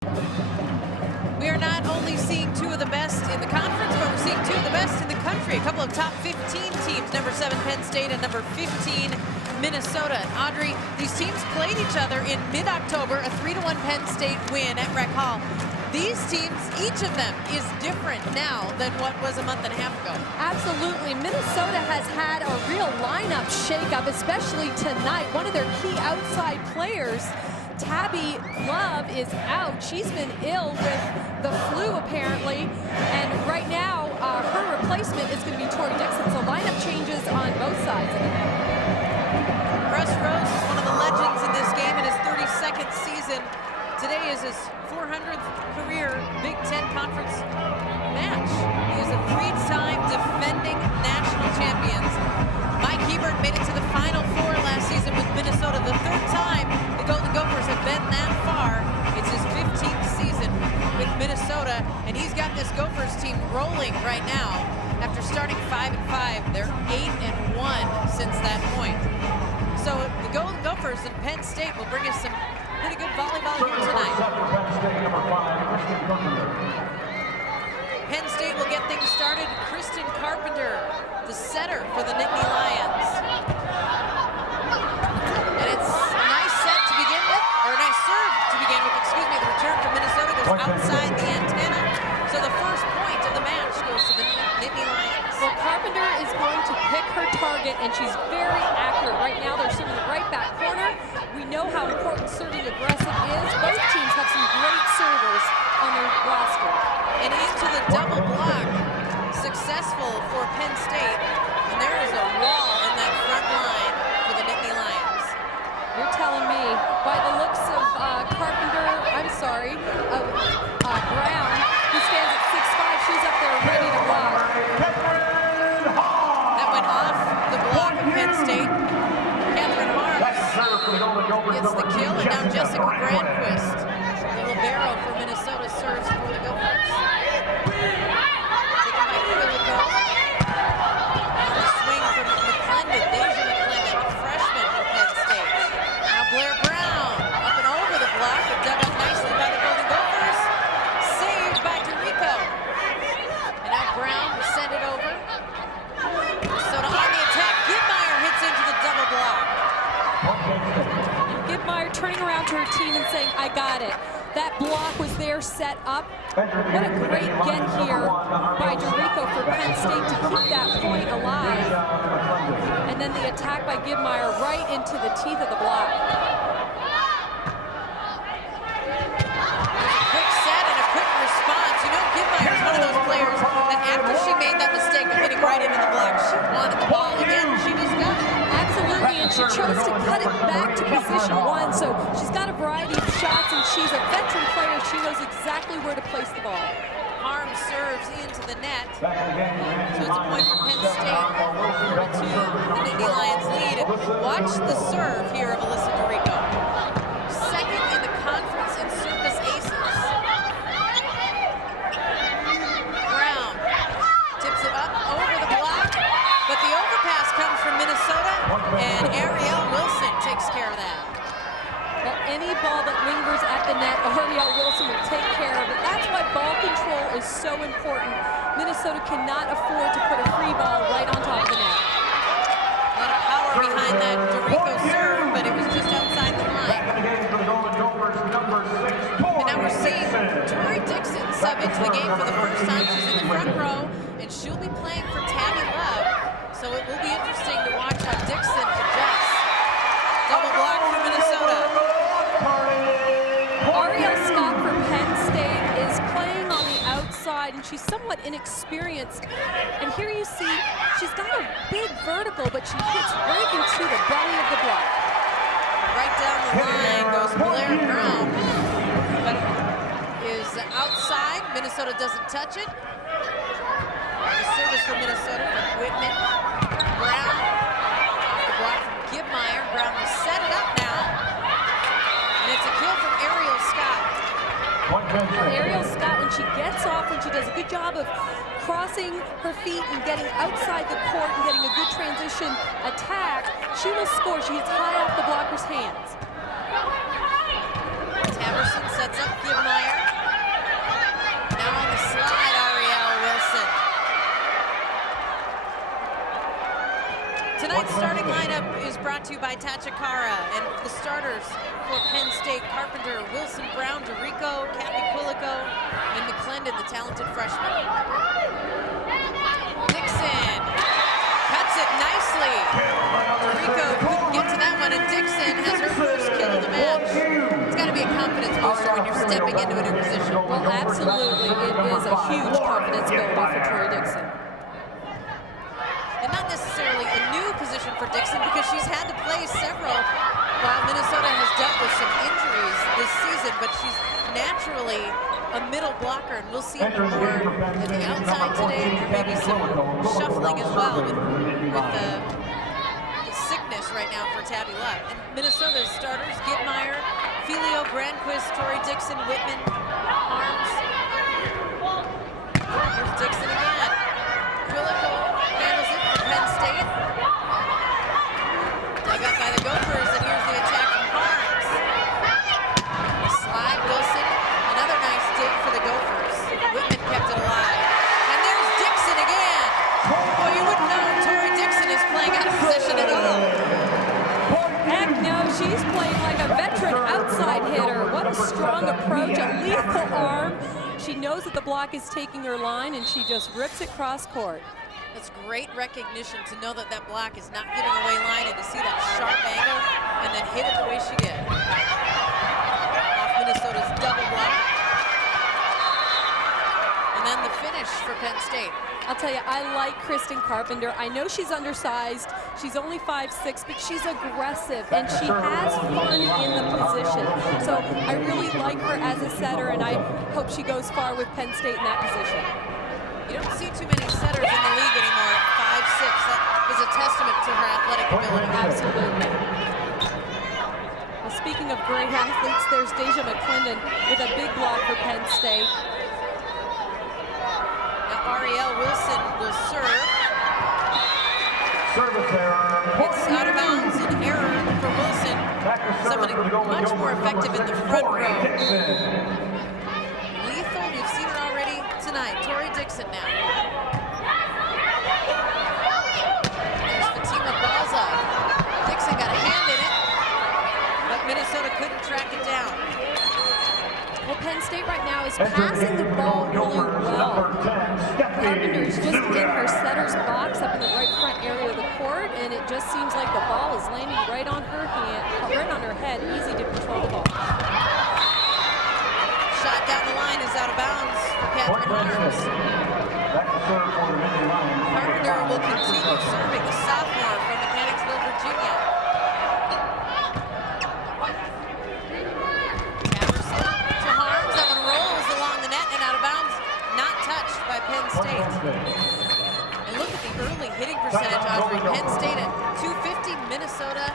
We are not only seeing two of the best in the conference, but we're seeing two of the best in the country. A couple of top 15 teams, number 7 Penn State and number 15 Minnesota. Audrey, these teams played each other in mid-October, a 3-1 Penn State win at Rec Hall. These teams, each of them is different now than what was a month and a half ago. Absolutely. Minnesota has had a real lineup shakeup, especially tonight. One of their key outside players, Tabby Love, is out. She's been ill with the flu, apparently. And right now, her replacement is going to be Tori Dixon. So lineup changes on both sides of the net. Russ Rose is one of the legends in this game in his 32nd season. Today is his 400th career Big Ten Conference match. He is a 3-time defending national champions. Mike Hebert made it to the Final Four last season with Minnesota. The 3rd time the Golden Gophers have been that far. It's his 15th season with Minnesota, and he's got this Gophers team rolling right now. After starting 5-5, they're 8-1 since that point. So the Golden Gophers and Penn State will bring us some pretty good volleyball here tonight. Penn State will get things started. Kristen Carpenter, the setter for the Nittany Lions. And it's a nice set to begin with, or a nice serve to begin with, excuse me. The return from Minnesota goes outside the antenna. So the first point of the match goes to the Nittany Lions. Well, Carpenter is going to pick her target, and she's very accurate. Right now, they're serving the right back corner. We know how important serving aggressive is. Both teams have some great servers on their roster. And into the double block, successful for Penn State. And there is a wall in that front line for the Nittany Lions. You're telling me, by the looks of Carpenter, I'm sorry, Brown, who stands at 6'5", she's up there ready to block. That went off the block of Penn State. Catherine Harms gets the kill, and now Jessica Brandquist, the libero for Minnesota, serves for the Gophers. Taken by Quilico. On the swing from McClendon, Deja McClendon, the freshman for Penn State. Now Blair Brown, up and over the block, but dug up nicely by the Golden Gophers. Saved by Dorico. And now Brown will send it over. Minnesota on the attack. Gibmeyer hits into the double block. Gibmeyer turning around to her team and saying, I got it. That block was there set up. What a great get here by Dorico for Penn State to keep that point alive. And then the attack by Gibmeyer right into the teeth of the block. Quick set and a quick response. You know, Gibmeyer is one of those players that after she made that mistake of hitting right into the block, she wanted the ball again. She just got it. Absolutely, and she chose to cut it back to position 1. So she's got a variety of shots, and she's a veteran player. She knows exactly where to place the ball. Harms serves into the net. So it's a point for Penn State. 4-2, the Nittany Lions lead. Watch the serve here of Alyssa Dorico. Second in the conference in service aces. Brown tips it up over the block, but the overpass comes from Minnesota, and Ariel Wilson takes care of that. Well, any ball that lingers at the net, Ariel Wilson will take care of it. That's why ball control is so important. Minnesota cannot afford to put a free ball right on top of the net. A lot of power behind that Dorico serve, but it was just outside the line. And now we're seeing Tori Dixon sub into the game for the first time. She's in the front row, and she'll be playing for Tabby Love. So it will be interesting to watch how Dixon adjusts. Double block for Minnesota. Ariel Scott for Penn State is playing on the outside, and she's somewhat inexperienced. And here you see she's got a big vertical, but she hits right into the belly of the block. Right down the line goes Blair Brown, but is outside. Minnesota doesn't touch it. The service for Minnesota from Whitman. Brown off the block from Gibmeyer. Brown will set it up now. And it's a kill from Ariel Scott. Ariel Scott, when she gets off, when she does a good job of crossing her feet and getting outside the court and getting a good transition attack, she will score. She hits high off the blocker's hands. Tamerson sets up Gibmeyer. Tonight's starting lineup is brought to you by Tachikara, and the starters for Penn State: Carpenter, Wilson, Brown, DeRico, Capiquilico, and McClendon, the talented freshman. Dixon cuts it nicely. DeRico couldn't get to that one, and Dixon has her first kill of the match. It's got to be a confidence booster when you're stepping into a new position. Well, absolutely. It is a huge confidence builder for Tori Dixon. And not necessarily a new position for Dixon, because she's had to play several while Minnesota has dealt with some injuries this season, but she's naturally a middle blocker, and we'll see more at the outside today. There may be some shuffling as well with the sickness right now for Tabby Luck. And Minnesota's starters: Gitmeyer, Filio, Granquist, Tori Dixon, Whitman, Arms. Here's Dixon again. Quilico handles it for Penn State. Dug up by the Gophers, and here's the attack from Harms. Slide, Wilson, another nice dig for the Gophers. Whitman kept it alive. And there's Dixon again. Well, you wouldn't know Tori Dixon is playing out of position at all. Heck no, she's playing like a veteran outside hitter. What a strong approach, a lethal arm. She knows that the block is taking her line, and she just rips it cross court. That's great recognition to know that that block is not giving away line, and to see that sharp angle and then hit it the way she did. Off Minnesota's double block. And then the finish for Penn State. I'll tell you, I like Kristen Carpenter. I know she's undersized. She's only 5'6", but she's aggressive, and she has fun in the position. So I really like her as a setter, and I hope she goes far with Penn State in that position. You don't see too many setters in the league anymore at 5'6". That is a testament to her athletic ability. Absolutely. Well, speaking of great athletes, there's Deja McClendon with a big block for Penn State. Now Ariel Wilson will serve. Service error. It's out of bounds, an error for Wilson. Somebody much more effective in the front row. Lethal, we've seen her already tonight. Tori Dixon now. There's Fatima Balza. Dixon got a hand in it, but Minnesota couldn't track it down. Well, Penn State right now is passing the ball really well. Carpenter's just in her setter's box up in the right front area of the court, and it just seems like the ball is landing right on her hand, right on her head, easy to control the ball. Shot down the line is out of bounds for Catherine Harms. Carpenter will continue serving, the sophomore from Mechanicsville, Virginia. Patterson to Harms. That one rolls along the net and out of bounds. Not touched by Penn State. And look at the early hitting percentage, Audrey. Penn State at 250, Minnesota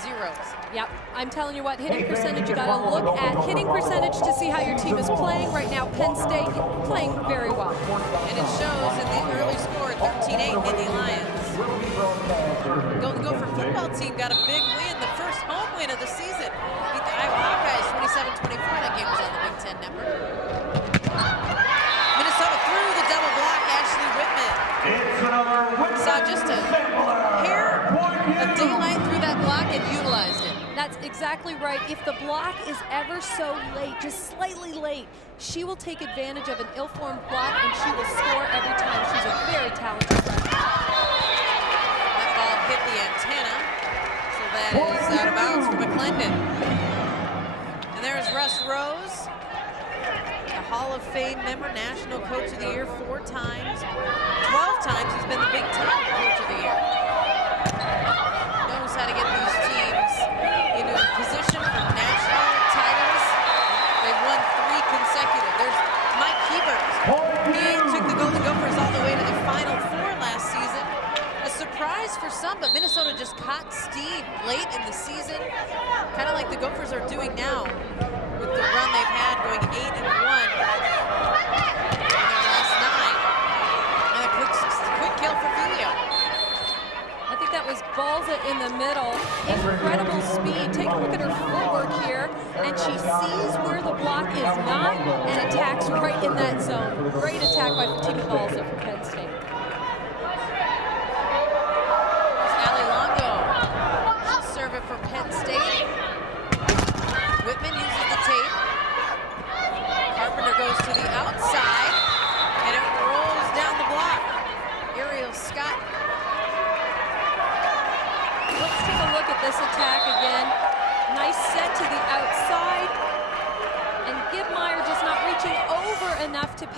0. Yep, I'm telling you what, hitting percentage, you gotta look at hitting percentage to see how your team is playing. Right now, Penn State playing very well. And it shows in the early score, 13-8 in the Lions. Golden Gopher football team got a big win, the first home win of the season. Beat the Iowa Hawkeyes 27-24. That game was on the Big Ten Network. Minnesota through the double block, Ashley Whitman. Saw just a hair of daylight through that block and utilized it. That's exactly right. If the block is ever so late, just slightly late, she will take advantage of an ill-formed block, and she will score every time. She's a very talented freshman. That ball hit the antenna, so that is out of bounds for McClendon. And there's Russ Rose, a Hall of Fame member, National Coach of the Year 4 times. 12 times he's been the Big Ten Coach of the Year. Knows how to get these teams into a position for national titles. They've won 3 consecutive. There's Mike Hebert. He took the Golden Gophers all the way to the Final Four last season. A surprise for some, but Minnesota just caught steam late in the season, kind of like the Gophers are doing now with the run they've had, going 8-1 in their last 9. And a quick kill for Filio. I think that was Balza in the middle. Incredible speed. Take a look at her footwork here, and she sees where the block is not and attacks right in that zone. Great attack by Fatima Balza from Penn State. There's Allie Long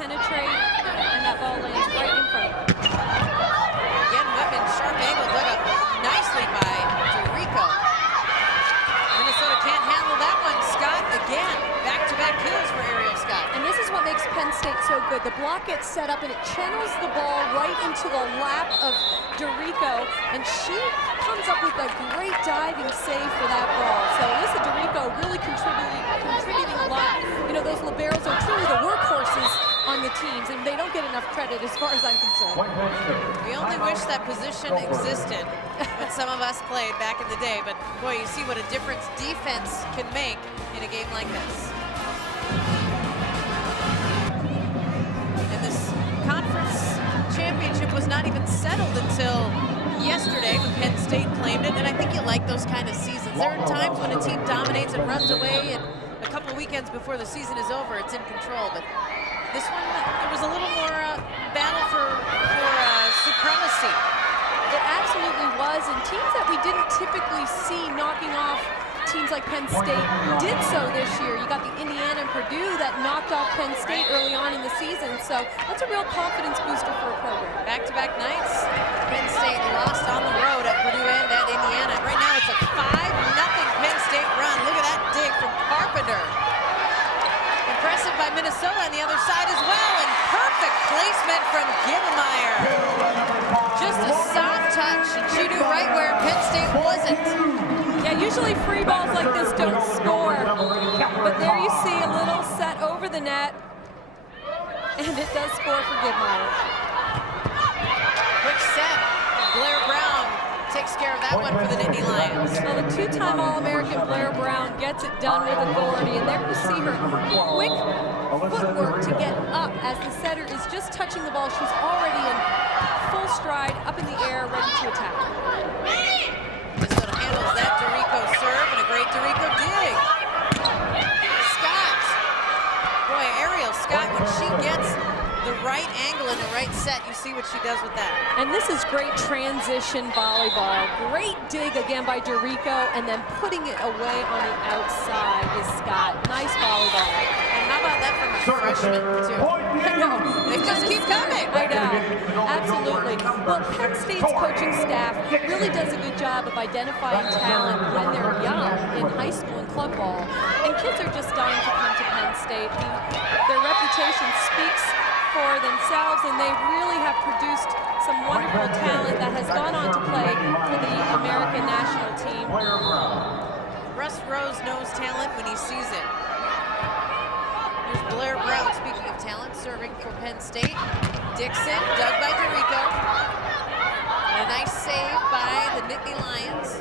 penetrate, and that ball lands right in front of her. Again, Whitman, sharp angle, dug up nicely by Dorico. Minnesota can't handle that one. Scott, again, back-to-back kills for Ariel Scott. And this is what makes Penn State so good. The block gets set up, and it channels the ball right into the lap of Dorico, and she comes up with a great diving save for that ball. So Alyssa Dorico really contributing a lot. You know, those liberos are truly the workhorses on the teams, and they don't get enough credit as far as I'm concerned. We only wish that position existed when some of us played back in the day, but boy, you see what a difference defense can make in a game like this. And this conference championship was not even settled until yesterday when Penn State claimed it, and I think you like those kind of seasons. There are times when a team dominates and runs away, and a couple of weekends before the season is over, it's in control. But this one, it was a little more battle for supremacy. It absolutely was, and teams that we didn't typically see knocking off teams like Penn State did so this year. You got the Indiana and Purdue that knocked off Penn State early on in the season, so that's a real confidence booster for a program. Back-to-back nights, Penn State lost on the road at Purdue and at Indiana. Right now it's a 5-0 Penn State run. Look at that dig from Carpenter. Impressive by Minnesota on the other side as well, and perfect placement from Gibbemeyer. Just a soft touch, and she knew right where Penn State wasn't. Yeah, usually free balls like this don't score, but there you see a little set over the net, and it does score for Gibbemeyer. Quick set. Blair Brown takes care of that one for the Nittany Lions. Well, the two-time All-American Blair Brown gets it done with authority, and there you see her quick footwork to get up as the setter is just touching the ball. She's already in full stride, up in the air, ready to attack. Minnesota handles that Dorico serve, and a great Dorico dig. Scott. Boy, Ariel Scott, when she gets the right angle and the right set, you see what she does with that. And this is great transition volleyball. Great dig again by Dorico, and then putting it away on the outside is Scott. Nice volleyball. And how about that from a freshman, too? I know. They just keep coming. I know. Absolutely. Well, Penn State's coaching staff really does a good job of identifying talent when they're young in high school and club ball. And kids are just dying to come to Penn State. Their reputation speaks for themselves, and they really have produced some wonderful talent that has gone on to play for the American national team. Russ Rose knows talent when he sees it. Here's Blair Brown, speaking of talent, serving for Penn State. Dixon, dug by Dorico. And a nice save by the Nittany Lions.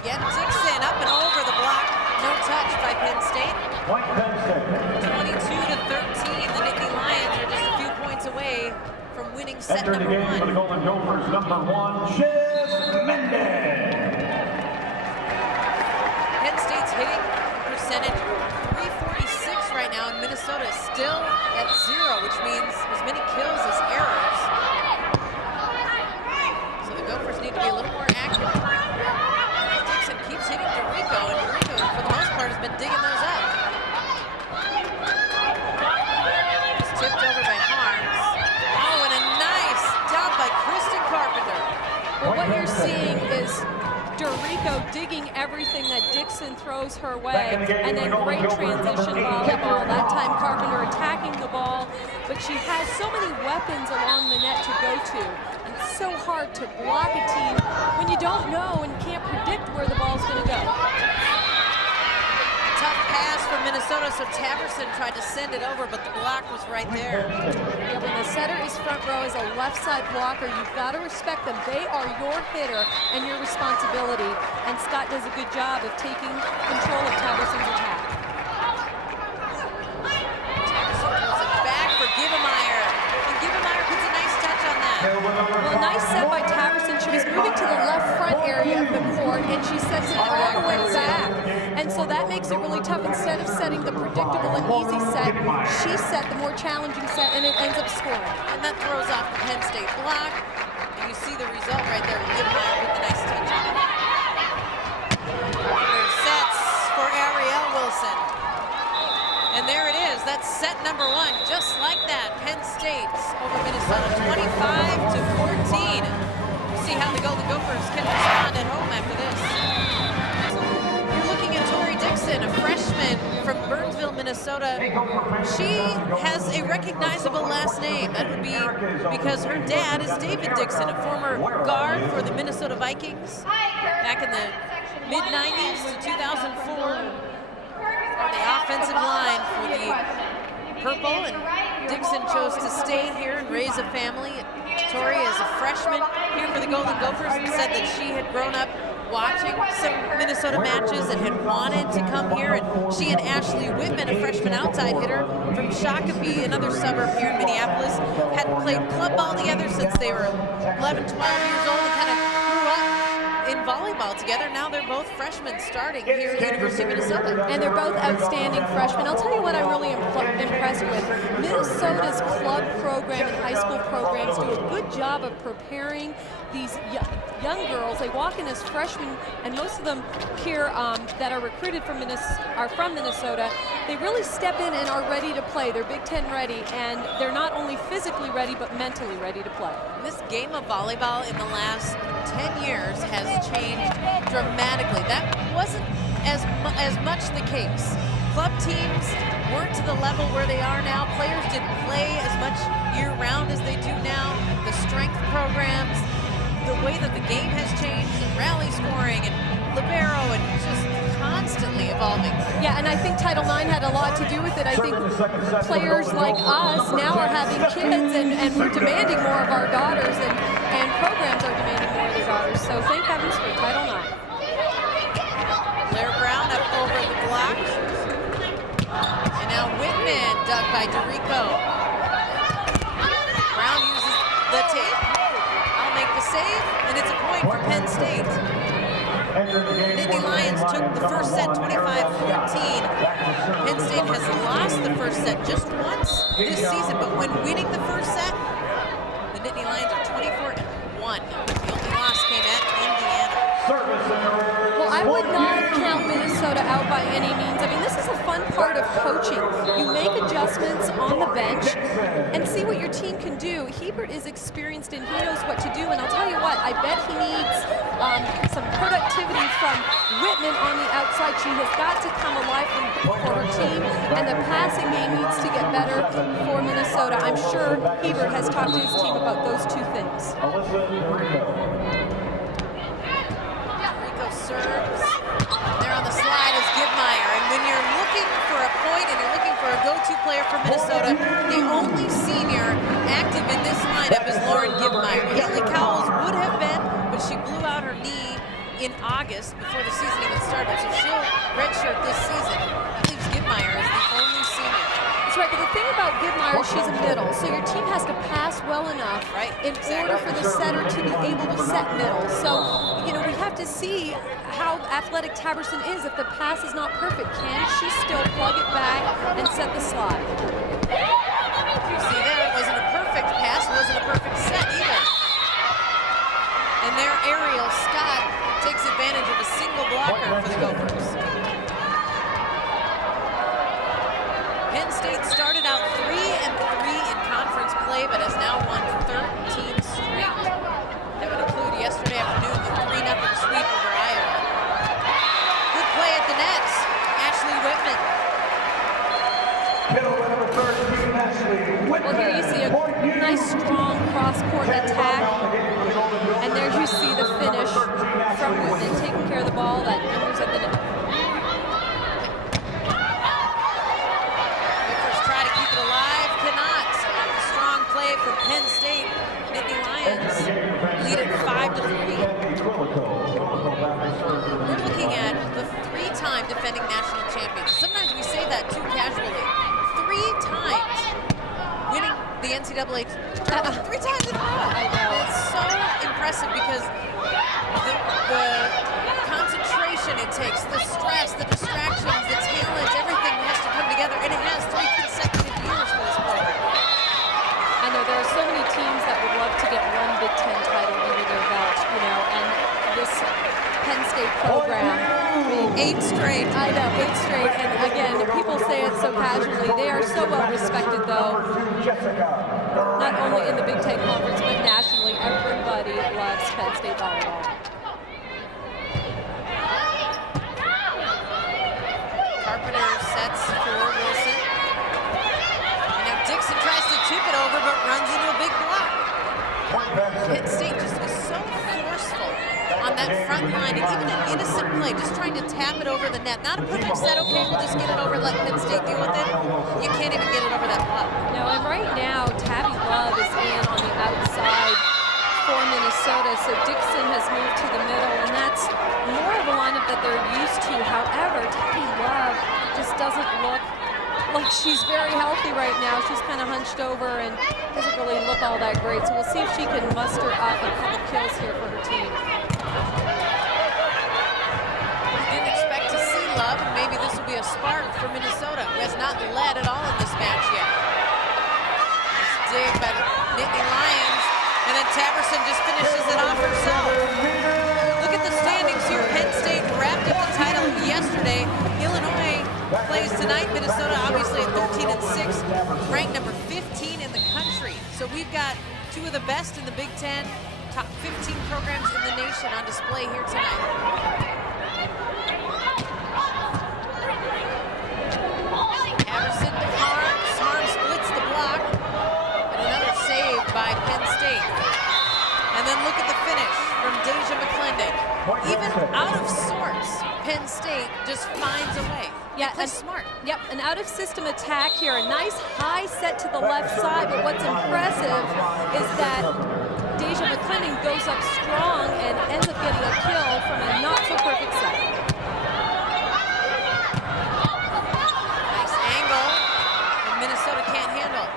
Again, Dixon up and over the block. No touch by Penn State. 22-13. The Nittany Lions are just a few points away from winning set number one. For the Golden Gophers, number 1, Shiz Mendez. Penn State's hitting percentage 346 right now, and Minnesota is still at 0, which means as many kills as errors. So the Gophers need to be a little more accurate. Dixon keeps hitting Dorico, and Dorico, for the most part, has been digging those up. Just tipped over by Harms. Oh, and a nice dump by Kristen Carpenter. Well, what you're seeing is Dorico digging everything that Dixon throws her way, and then great transition volleyball. That time Carpenter attacking the ball, but she has so many weapons along the net to go to. And it's so hard to block a team when you don't know and can't predict where the ball's going to go. Tough pass from Minnesota, so Taverson tried to send it over, but the block was right there. Yeah, when the setter is front row as a left side blocker, you've got to respect them. They are your hitter and your responsibility, and Scott does a good job of taking control of Taverson's attack. Taverson pulls it back for Gibbemeyer, and Gibbemeyer puts a nice touch on that. Well, nice set by Taverson. She was moving to the left front area of the court, and she sets it all the way back. And so that makes it really tough. Instead of setting the predictable and easy set, she set the more challenging set, and it ends up scoring. And that throws off the Penn State block. And you see the result right there. Gibbemeyer with the nice touch on it. There's sets for Ariel Wilson. And there it is. That's set number 1, just like that. Penn State over Minnesota, 25-14. See how the Golden Gophers can respond at home after this. You're looking at Tori Dixon, a freshman from Burnsville, Minnesota. She has a recognizable last name. That would be because her dad is David Dixon, a former guard for the Minnesota Vikings back in the mid-90s to 2004. The offensive line for the purple, and Dixon chose to stay here and raise a family. Tori is a freshman here for the Golden Gophers, and said that she had grown up watching some Minnesota matches and had wanted to come here. And she and Ashley Whitman, a freshman outside hitter from Shakopee, another suburb here in Minneapolis, had played club ball together since they were 11, 12 years old, and kind of grew up in volleyball together. Now they're both freshmen starting here at the University of Minnesota. And they're both outstanding freshmen. I'll tell you what I'm really impressed with. Minnesota's club program and high school programs do a good job of preparing these young girls. They walk in as freshmen, and most of them here that are recruited from Minnesota, they really step in and are ready to play. They're Big Ten ready, and they're not only physically ready, but mentally ready to play. This game of volleyball in the last 10 years has changed dramatically. That wasn't as much the case. Club teams weren't to the level where they are now. Players didn't play as much year-round as they do now. The strength programs, the way that the game has changed, and rally scoring and libero, and just constantly evolving. Yeah, and I think Title IX had a lot to do with it. I think players like us now are having kids, and we're demanding more of our daughters, and programs are demanding more of their daughters. So thank heavens for Title IX. Blair Brown up over the block. And now Whitman dug by DeRico. Brown uses the tape. I'll make the save, and it's a point for Penn State. Nittany Lions took the first set 25-14. Penn State has lost the first set just once this season, but when winning the first set, the Nittany Lions are 24-1. The only loss came at Indiana. Well, I would not count Minnesota out by any means. I mean, this is a fun part of coaching. You make adjustments on the bench and see what your team can do. Hebert is experienced and he knows what to do. And I'll tell you what, I bet he needs some productivity from Whitman on the outside. She has got to come alive for her team, and the passing game needs to get better for Minnesota. I'm sure Hebert has talked to his team about those two things. Serves. There on the slide is Gibmeyer. And when you're looking for a point and you're looking for a go-to player for Minnesota, the only senior active in this lineup is Lauren Gibmeyer. Haley Cowles would have been, but she blew out her knee in August before the season even started. So she'll redshirt this season. That leaves Gibmeyer as the only senior. That's right, but the thing about Gibmeyer, she's a middle, so your team has to pass well enough in order for the setter to be able to set middle. So, you know, we have to see how athletic Taberson is. If the pass is not perfect, can she still plug it back and set the slide? You see there, it wasn't a perfect pass, it wasn't a perfect set either. And there, Ariel Scott takes advantage of a single blocker for the Gophers. Penn State started out 3-3 in conference play, but has now won 13 straight. That would include yesterday afternoon the 3-0 sweep over Iowa. Good play at the net. Ashley Whitman. Well, here you see a nice, strong cross-court attack. And there you see the finish from Whitman taking care of the ball that enters at the net. From Penn State, Nittany Lions lead at 5-3. We're looking at the 3-time defending national champions. Sometimes we say that too casually. 3 times winning the NCAA tournament 3 times in a row. I know. It's so impressive because the concentration it takes, the stress, the distractions, the talent, everything has to come together, and it has 3 consecutive years for this program. I know there are so many teams that would love to get one Big Ten title under their belt, you know, and this Penn State program. 8 straight. I know, 8 straight. And again, people say it so casually. They are so well respected, though. Not only in the Big Ten Conference, but nationally. Everybody loves Penn State volleyball. Carpenter sets for Wilson. And now Dixon tries to tip it over, but runs into a big block. Penn State just is so forceful on that front line, and even an innocent play, just trying to tap it over the net. Not a perfect set, okay, we'll just get it over, let Penn State deal with it. You can't even get it over that block. No, and right now, Tabby Love is in on the outside for Minnesota, so Dixon has moved to the middle, and that's more of a lineup that they're used to. However, Tabby Love just doesn't look like she's very healthy right now. She's kind of hunched over and doesn't really look all that great, so we'll see if she can muster up a couple kills here for her team. We didn't expect to see Love, and maybe this will be a spark for Minnesota, who has not led at all in this match yet. Nice dig by the Nittany Lions, and then Taverson just finishes it off herself. Look at the standings here. Penn State wrapped up the title yesterday. Illinois plays tonight. Minnesota obviously at 13-6, ranked number 15 in the country. So we've got two of the best in the Big Ten, top 15 programs in the nation on display here tonight. Everson to Harms. Harms splits the block, but another save by Penn State. And then look at the finish from Deja McClendon. Even out of sorts, Penn State just finds a way. Yeah, plays smart. Yep, an out-of-system attack here. A nice high set to the left side, but what's impressive is that Deja McClendon goes up strong and ends up getting a kill from a not-so-perfect set. Nice angle, and Minnesota can't handle.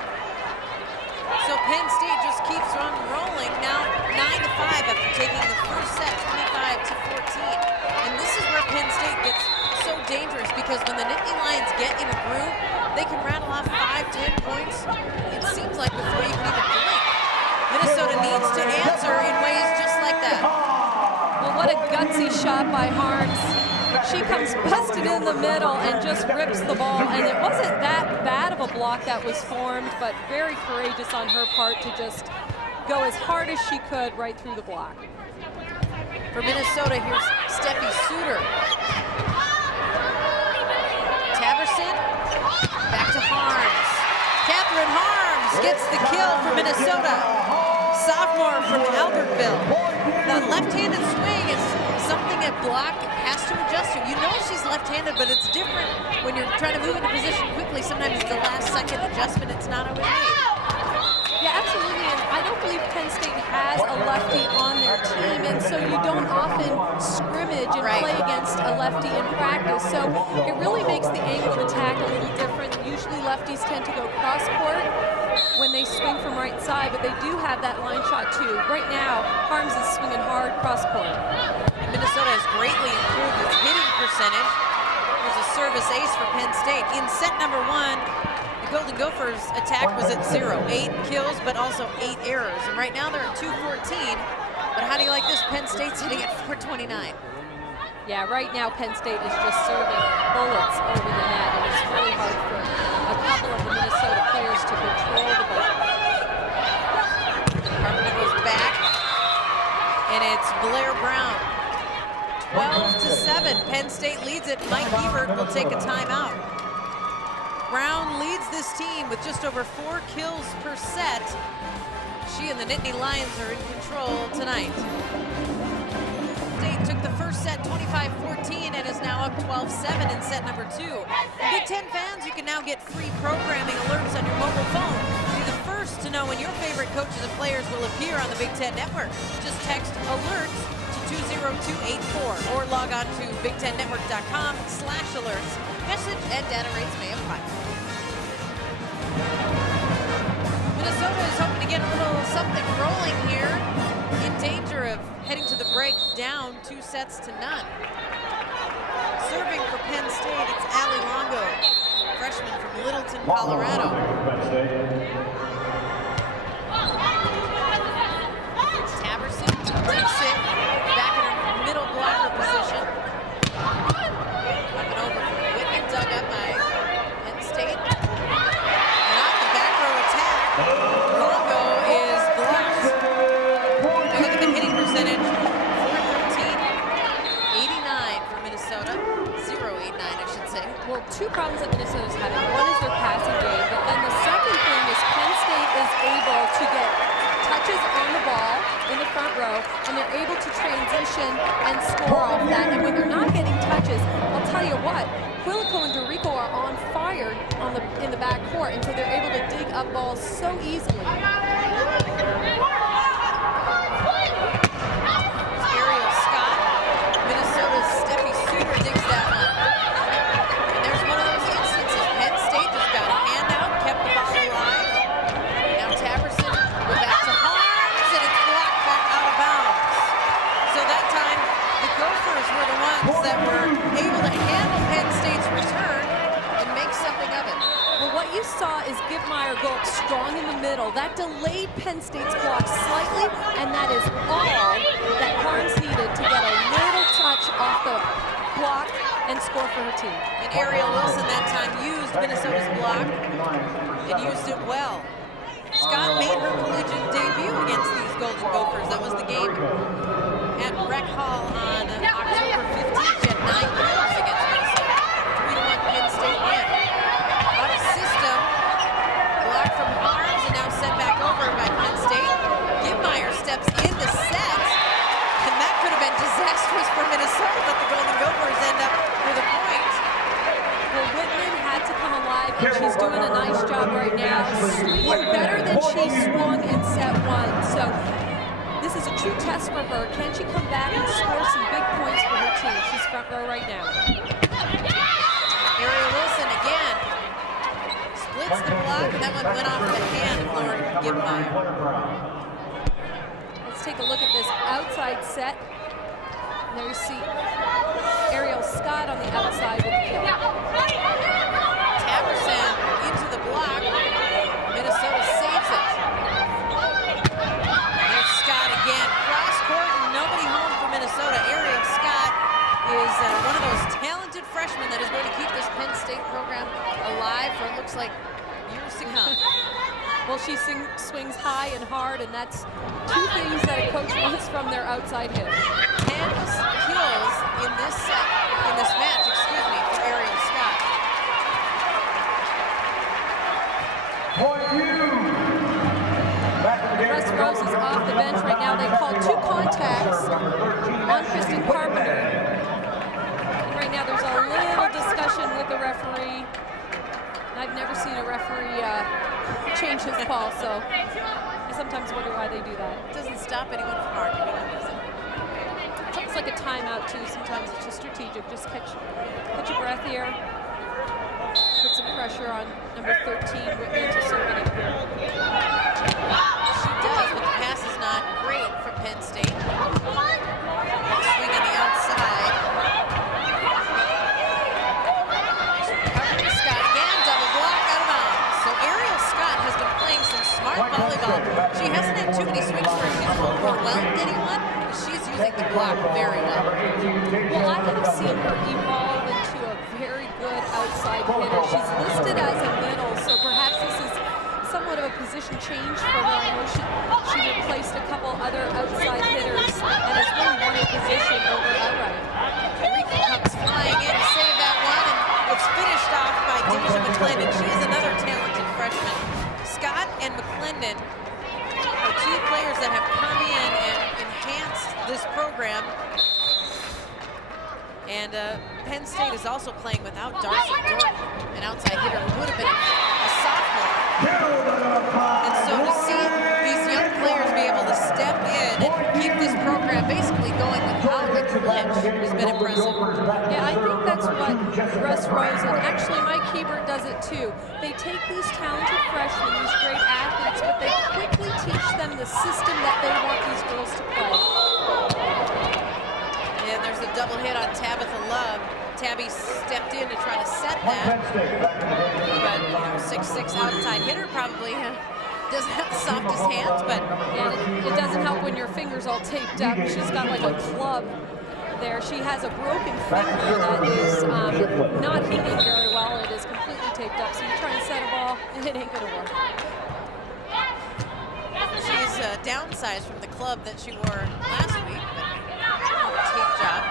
So Penn State just keeps on rolling. Now 9-5 after taking the first set, 25-14. And this is where Penn State gets so dangerous, because when the Nittany Lions get in a groove, they can rattle off 5-10 points. It seems like before you can even blink. Minnesota needs to answer in ways just like that. Well, what a gutsy shot by Harms. She comes busted in the middle and just rips the ball, and it wasn't that bad of a block that was formed, but very courageous on her part to just go as hard as she could right through the block. For Minnesota, here's Steffi Suter. Taverson, back to Harms. Catherine Harms gets the kill for Minnesota. Sophomore from Albertville. The left-handed swing is something a block has to adjust to. You know she's left-handed, but it's different when you're trying to move into position quickly. Sometimes it's the last-second adjustment. It's not always made. Yeah, absolutely, and I don't believe Penn State has a lefty on their team, and so you don't often scrimmage and play against a lefty in practice, so it really makes the angle of attack a little different. Usually lefties tend to go cross-court when they swing from right side, but they do have that line shot too. Right now, Harms is swinging hard cross-court. And Minnesota has greatly improved its hitting percentage. There's a service ace for Penn State. In set number 1, the Golden Gophers attack was at 0. 8 kills, but also 8 errors. And right now they're at 214. But how do you like this? Penn State's hitting at 429. Yeah, right now Penn State is just serving bullets over the net, and it's really hard for a couple of the Minnesota players to control the ball. Carpenter goes back, and it's Blair Brown. 12-7. Penn State leads it. Mike Ebert will take a timeout. Brown leads this team with just over 4 kills per set. She and the Nittany Lions are in control tonight. State took the first set 25-14 and is now up 12-7 in set number 2. Big Ten fans, you can now get free programming alerts on your mobile phone. Be the first to know when your favorite coaches and players will appear on the Big Ten Network. Just text alerts to 20284 or log on to BigTenNetwork.com/alerts. Message and data rates may apply. Minnesota is hoping to get a little something rolling here. In danger of heading to the break down 2-0. Serving for Penn State, it's Allie Longo, freshman from Littleton, Colorado. Taverson to Dixon, back in her middle blocker position. transition and score off that. And when they're not getting touches, I'll tell you what, Quilico and Dorico are on fire in the backcourt, and so they're able to dig up balls so easily. Ariel Scott, Minnesota's Steffi Suter digs that one. And there's one of those instances. Penn State just got a handout, kept the ball alive. Now Taberson will back to Harms, and it's blocked back out of bounds. So that time, the Gophers were the ones that were able to handle Penn State's return and make something of it. Well, what you saw is Gibmeyer go up strong in the middle. That delayed Penn State's block slightly, and that is all that Harms needed to get a little touch off the block and score for her team. And Ariel Wilson that time used Minnesota's block and used it well. Scott made her collegiate debut against these Golden Gophers. That was the game at Rec Hall on October 15th. She had 9 kills against Minnesota. 3-1 Penn State win. Out of system, block from Harms, and now sent back over by Penn State. Gibmeyer steps in the set, and that could have been disastrous for Minnesota, but the Golden Gophers end up with a point. Well, Whitman had to come alive, and she's doing a nice job right now, swinging better than she swung in set 1. So this is a true test for her. Can she come back and score some big points for her team? She's front row right now. Ariel Wilson again splits the block, and that one went off the hand of Lauren Gibmeyer. Let's take a look at this outside set. And there you see Ariel Scott on the outside with the kill. Taberson into the block. Minnesota saves it. There's Scott again. Cross court, and nobody home for Minnesota. Ariel Scott is one of those talented freshmen that is going to keep this Penn State program alive for it looks like years to come. Well, she swings high and hard, and that's 2 things that a coach wants from their outside hit. 10 kills in this match, excuse me, for Ariel Scott. Russ Rose is off the bench right now. They called 2 contacts on Kristen Carpenter. And right now there's a little discussion with the referee. I've never seen a referee change his call, so I sometimes wonder why they do that. It doesn't stop anyone from arguing, does it? It's almost like a timeout too. Sometimes it's just strategic. Just catch your breath here. Put some pressure on number 13, Whitman, to serve it in here. She does, but the pass is not great from Penn State. Swing on the outside. Recovery, Scott again, double block out of bounds. So Ariel Scott has been playing some smart volleyball. She hasn't had too many swings where she's overwhelmed anyone, but she's using the block very well. Well, I have seen her evolve into a very good outside hitter. She's listed as a middle, so perhaps this is somewhat of a position change for her. I know she replaced a couple other outside hitters and has really won a position over outright. Rico comes flying in to save that one, and it's finished off by Deja McClendon. She is another talented freshman. Scott and McClendon are 2 players that have come in and enhanced this program. And Penn State is also playing without Darcy Dorton, an outside hitter who would have been a sophomore. And so to see these young players be able to step in and keep this program basically going without a glitch has been impressive. Yeah, I think that's what Russ Rose and actually Mike Hebert does it too. They take these talented freshmen, these great athletes, but they quickly teach them the system that they want these girls to play. And there's a double hit on Tabitha Love. Tabby stepped in to try to set that. But, you know, 6'6" outside hitter probably doesn't have the softest hands, but... Yeah, it doesn't help when your finger's all taped up. She's got like a club there. She has a broken finger that is not healing very well. It is completely taped up. So you try and set a ball, and it ain't going to work. She's downsized from the club that she wore last week, but tape job.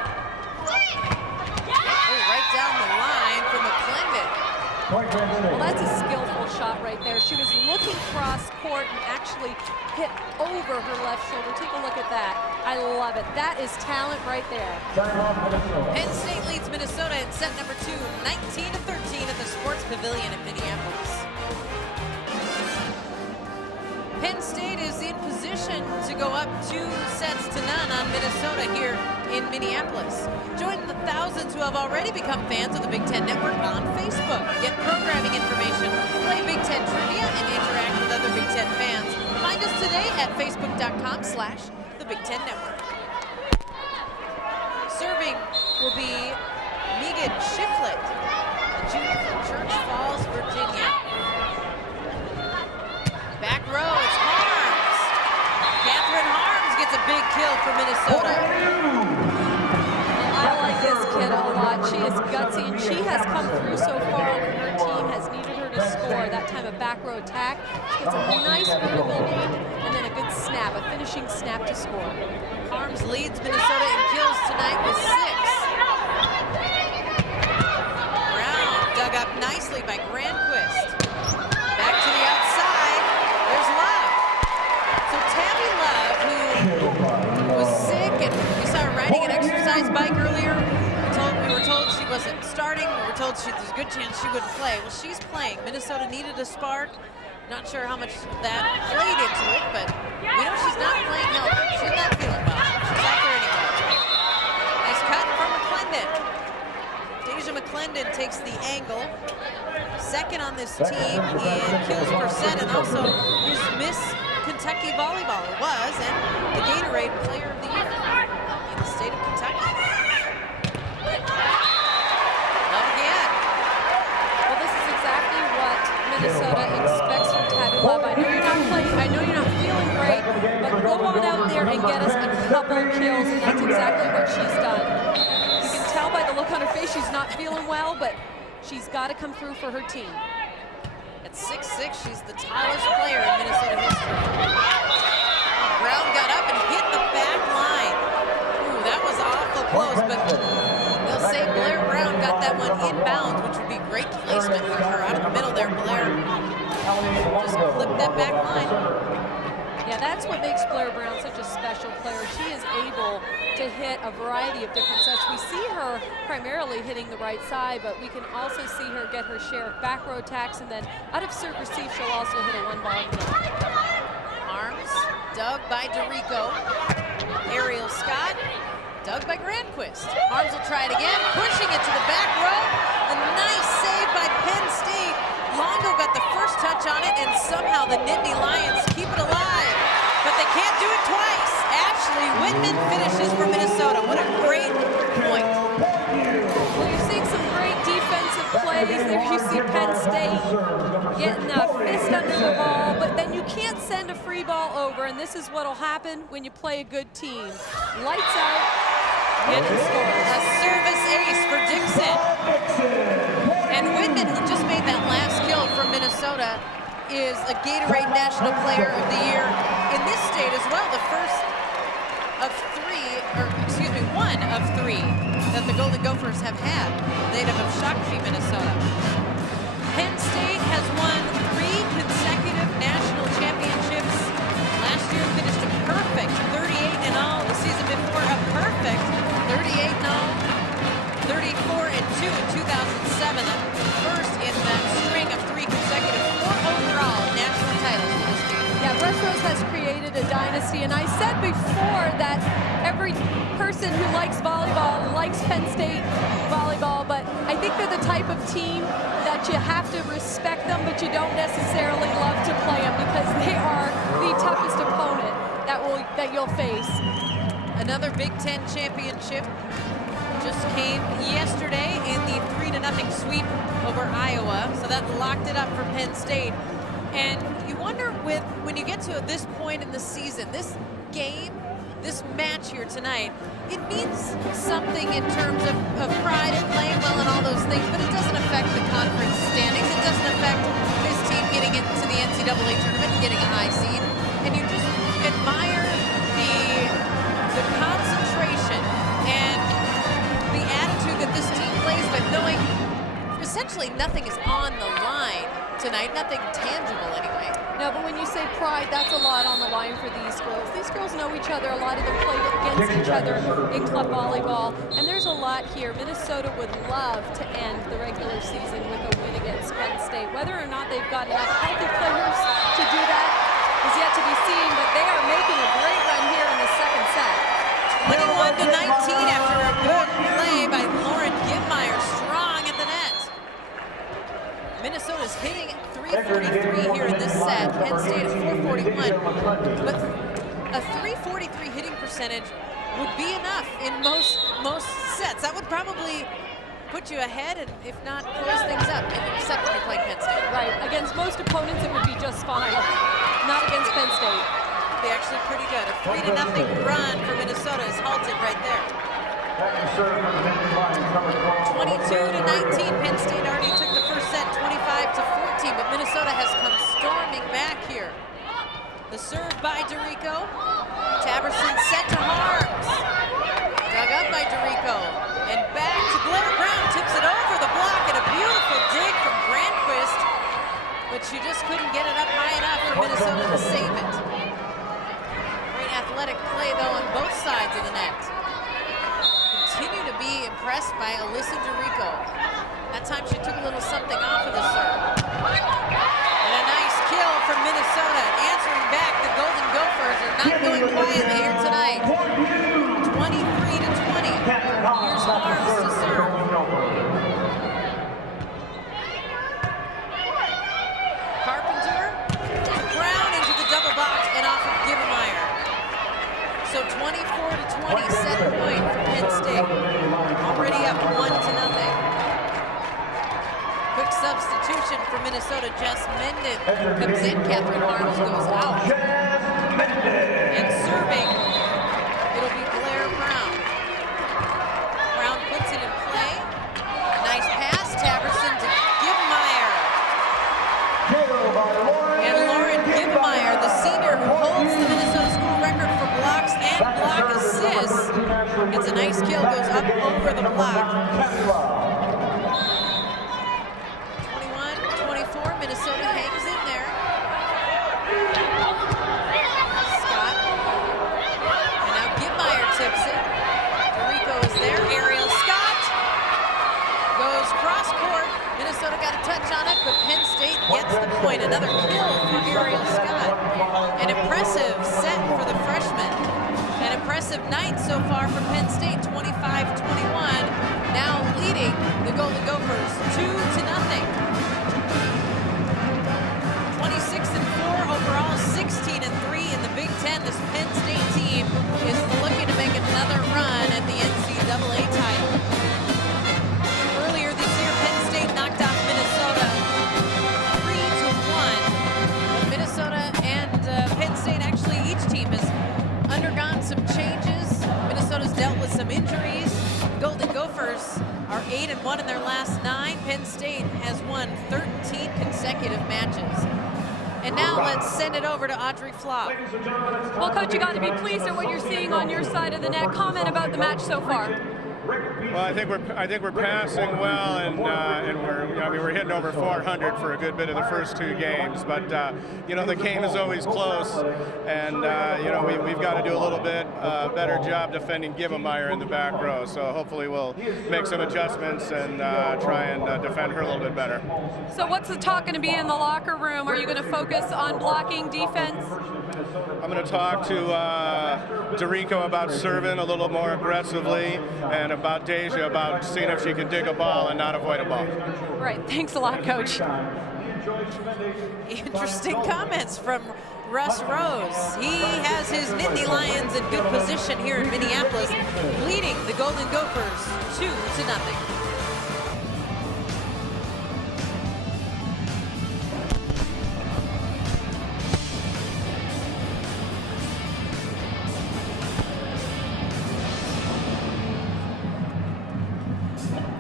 Oh, right down the line for McClendon. Well, that's a skillful shot right right there. She was looking cross court and actually hit over her left shoulder. Take a look at that. I love it. That is talent right there. Penn State leads Minnesota in set number 2, 19-13 at the Sports Pavilion in Minneapolis. Penn State is in position to go up 2 sets to none on Minnesota here in Minneapolis. Join the thousands who have already become fans of the Big Ten Network on Facebook. Get programming information, play Big Ten trivia, and interact with other Big Ten fans. Find us today at facebook.com/the Big Ten Network. Serving will be Megan Shiflett, a junior from Church Falls, Virginia. Back row, it's Harms. Catherine Harms gets a big kill for Minnesota. Well, I like this kid a lot. She is gutsy, and she has come through so far when her team has needed her to score. That time a back row attack. She gets a nice vertical lead, and then a good snap, a finishing snap to score. Harms leads Minnesota in kills tonight with 6. Brown dug up nicely by Granquist. Back to the outside. There's Love. So Tabby Love, who was sick, and we saw her riding an exercise bike earlier. We were told she wasn't starting. We were told there's a good chance she wouldn't play. Well, she's playing. Minnesota needed a spark. Not sure how much that played into it, but we know she's not playing healthy. She's not feeling well. She's out there anyway. Nice cut from McClendon. Deja McClendon takes the angle. Second on this team in kills per set, and also is Miss Kentucky Volleyball. It was, and the Gatorade Player of the Year in the state of Kentucky. Love again. Well, this is exactly what Minnesota expects from Tabby Love. I know you're not playing, I know you're not feeling great, but go on out there and get us a couple kills, and that's exactly what she's done. You can tell by the look on her face she's not feeling well, but she's got to come through for her team. At 6'6", she's the tallest player in Minnesota history. Brown got up and hit the back line. Ooh, that was awful close, but they'll say Blair Brown got that one inbounds, which would be great placement for her out of the middle there. Blair just flipped that back line. Yeah, that's what makes Blair Brown such a special player. She is able to hit a variety of different sets. We see her primarily hitting the right side, but we can also see her get her share of back row attacks, and then out of serve receive, she'll also hit a one-ball kill. Arms dug by DeRico. Ariel Scott dug by Granquist. Arms will try it again, pushing it to the back row. A nice save by Penn State. Longo got the first touch on it, and somehow the Nittany Lions keep it alive. But they can't do it twice. Ashley Whitman finishes for Minnesota. What a great point. Well, you're seeing some great defensive plays. There you see Penn State getting a fist under the ball, but then you can't send a free ball over, and this is what will happen when you play a good team. Lights out, and it scores. A service ace for Dixon. And Whitman, who just made that last kill for Minnesota, is a Gatorade National Player of the Year in this state as well. The first of 1 of 3 that the Golden Gophers have had, native of Shakopee, Minnesota. Penn State has won 3 consecutive national championships. Last year finished a perfect 38-0. The season before a perfect 38-0. 34-2 in 2007, the first in that string of 3 consecutive 4 overall national titles for this team. Yeah, Russ Rose has created a dynasty, and I said before that every person who likes volleyball likes Penn State volleyball, but I think they're the type of team that you have to respect them, but you don't necessarily love to play them because they are the toughest opponent that you'll face. Another Big Ten championship just came yesterday in the 3-0 sweep over Iowa, so that locked it up for Penn State. And you wonder when you get to this point in the season, this game, this match here tonight, it means something in terms of pride and playing well and all those things, but it doesn't affect the conference standings. It doesn't affect this team getting into the NCAA tournament and getting a high seed. And you just admire the concentration and the attitude that this team plays with, knowing essentially nothing is on the line tonight. Nothing tangible anyway. No, but when you say pride, that's a lot on the line for these girls. These girls know each other. A lot of them played against each other in club volleyball. And there's a lot here. Minnesota would love to end the regular season with a win against Penn State. Whether or not they've got enough healthy players to do that is yet to be seen, but they are making a great run here in the second set. 21-19 after a good play by Lauren Gibmeyer, strong at the net. Minnesota's hitting 343 here in this set. Penn State at 441. But a 343 hitting percentage would be enough in most sets. That would probably put you ahead, and if not, close things up, except if you're playing Penn State. Right. Against most opponents, it would be just fine. Not against Penn State. Be actually pretty good. A 3-0 run for Minnesota is halted right there. 22-19. Penn State already took the first set, 25-14, but Minnesota has come storming back here. The serve by DeRico. Taberson set to Harms. Dug up by DeRico. And back to Blair Brown. Tips it over the block, and a beautiful dig from Granquist. But she just couldn't get it up high enough for Minnesota to save it. Great athletic play, though, on both sides of the net. Continue to be impressed by Alyssa DeRico. That time she took a little something off of the serve. And a nice kill from Minnesota. Answering back, the Golden Gophers are not going quietly here tonight. 23-20. Here's Harms to serve. Carpenter, Brown into the double box and off of Gibmeyer. So 24-20, set point for Penn State. Already up 1-0. Quick substitution for Minnesota. Jess Menden comes in. Catherine Harms goes out. And serving, it'll be Blair Brown. Brown puts it in play. Nice pass, Taberson to Gibmeyer. And Lauren Gibmeyer, the senior who holds the Minnesota school record for blocks and block assists, gets a nice kill, goes up over the block. 21-24, Minnesota hangs in there. Scott. And now Gibmeyer tips it. DeRico is there. Ariel Scott goes cross court. Minnesota got a touch on it, but Penn State gets the point. Another kill for Ariel Scott. An impressive set for the freshman. An impressive night so far for Penn State, 25-21. Now leading the Golden Gophers 2-0. 26-4 overall, 16-3 in the Big Ten. This Penn State team is looking to make another run at the NCAA title. Earlier this year, Penn State knocked off Minnesota 3-1. But Minnesota and Penn State, actually each team has undergone some changes. Minnesota's dealt with some injuries. Golden Gophers are 8-1 in their last 9. Penn State has won 13 consecutive matches. And now let's send it over to Audrey Flaw. Well, Coach, you got to be pleased at what you're seeing on your side of the net. Comment about the match so far. Well, I think we're passing well, and we're hitting over 400 for a good bit of the first 2 games. But the game is always close, and we've got to do a little bit better job defending Gibmeyer in the back row. So hopefully we'll make some adjustments and try and defend her a little bit better. So what's the talk going to be in the locker room? Are you going to focus on blocking, defense? I'm going to talk to DeRico about serving a little more aggressively, and about Deja about seeing if she can dig a ball and not avoid a ball. Right. Thanks a lot, Coach. Interesting comments from Russ Rose. He has his Nittany Lions in good position here in Minneapolis, leading the Golden Gophers 2-0.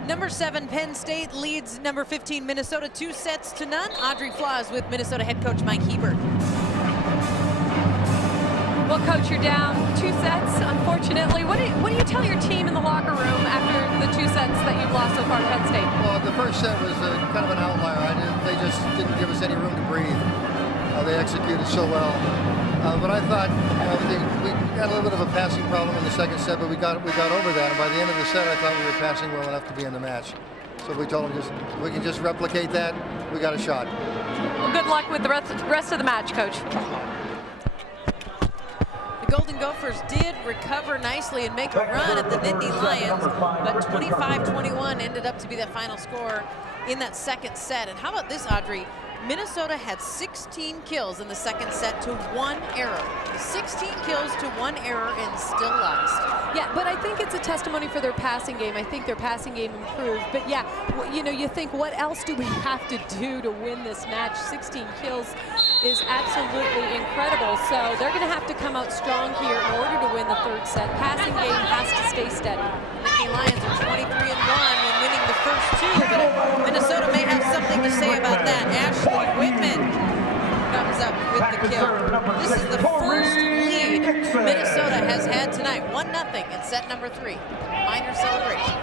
Number 7, Penn State leads number 15, Minnesota 2-0. Audrey Flaw is with Minnesota head coach Mike Hebert. Well, Coach, you're down 2 sets, unfortunately. What do you tell your team in the locker room after the 2 sets that you've lost so far to Penn State? Well, the first set was kind of an outlier. They just didn't give us any room to breathe. They executed so well. But I thought we had a little bit of a passing problem in the second set, but we got over that. And by the end of the set, I thought we were passing well enough to be in the match. So we told them we can just replicate that. We got a shot. Well, good luck with the rest of the match, Coach. The Golden Gophers did recover nicely and make a run at the Nittany Lions, but 25-21 ended up to be the final score in that second set. And how about this, Audrey? Minnesota had 16 kills in the second set to 1 error. 16 kills to 1 error and still lost. Yeah, but I think it's a testimony for their passing game. I think their passing game improved. But yeah, you think, what else do we have to do to win this match? 16 kills is absolutely incredible. So they're going to have to come out strong here in order to win the third set. Passing game has to stay steady. The Lions are 23-1 when winning the first 2, but Minnesota may have something to say about that. Ashley Whitman comes up with the kill. This is the first lead Minnesota has had tonight, 1-0 in set number 3. Minor celebration.